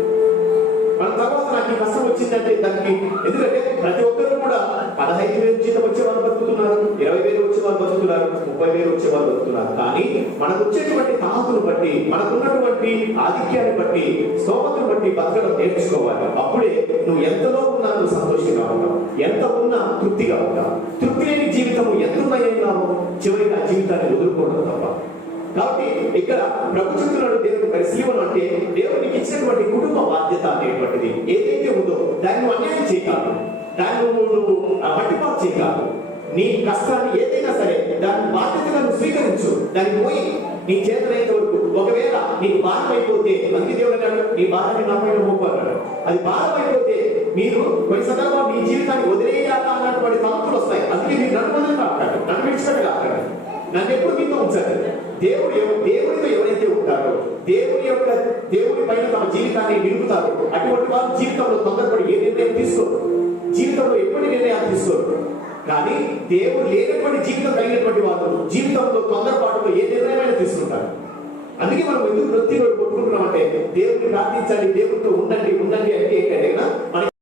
మన తర్వాత నాకు ఈ కష్టం వచ్చిందంటే దానికి, ఎందుకంటే ప్రతి ఒక్కరు కూడా 15,000 జీతం వచ్చే వాళ్ళు బతుకుతున్నారు, 20,000 వచ్చే వాళ్ళు బతుకుతున్నారు, 30,000 వచ్చే వాళ్ళు బతుకుతున్నారు. కానీ మనకు వచ్చేటువంటి తాహతును బట్టి, మనకున్నటువంటి ఆధిక్యాన్ని బట్టి, స్తోమతను బట్టి బతకడం నేర్చుకోవాలి. అప్పుడే నువ్వు ఎంతలో ఉన్నా నువ్వు సంతోషంగా ఉంటావు, ఎంత ఉన్నా తృప్తిగా ఉంటావు. తృప్తి లేని జీవితం ఎంత ఉన్నాయన్నావు, చివరికి ఆ జీవితాన్ని వదులుకోవడం తప్ప. కాబట్టి ఇక్కడ ప్రభు చెప్తున్నాడు, దేవుడు పరిశీలన అంటే దేవుడికి ఇచ్చినటువంటి కుటుంబ బాధ్యత అనేటువంటిది ఏదైతే ఉందో దాన్ని నువ్వు అన్యాయం చేయగలవు, దాన్ని నువ్వు మట్టిపాటు చేయగలవు. నీ కష్టాన్ని ఏదైనా సరే దాని బాధ్యతగా నువ్వు స్వీకరించు, దాన్ని పోయి నీ చేతనైనంత వరకు. ఒకవేళ నీకు భారం అయిపోతే, అందుకే దేవుడు అన్నాడు, నీ భారాన్ని నా పైన మోపాడు. అది భారం అయిపోతే మీరు కొన్ని సందర్భాలు మీ జీవితాన్ని వదిలేయాలా అన్నటువంటి తలంపులు వస్తాయి. అందుకే మీరు నన్ను వదిలిపెట్టాలి, నన్ను విడిచిపెట్టగలరు, నన్ను ఎప్పుడు మీతో ఉంచాలి. దేవుడితో ఎవరైతే ఉంటారో, దేవుడి పైన తమ జీవితాన్ని నిలుపుతారో అటువంటి వారు జీవితంలో తొందరపడి ఏ నిర్ణయం తీసుకోరు, జీవితంలో ఎటువంటి నిర్ణయాలు తీసుకోరు. కానీ దేవుడు లేనటువంటి జీవితం కలిగినటువంటి వారు జీవితంలో తొందరపాటులో ఏ నిర్ణయమైనా తీసుకుంటారు. అందుకే మనం ఎందుకు వృత్తిలో కొట్టుకుంటున్నామంటే, దేవుడిని ప్రార్థించాలి, దేవుడితో ఉండండి అంటే ఏంటంటే మన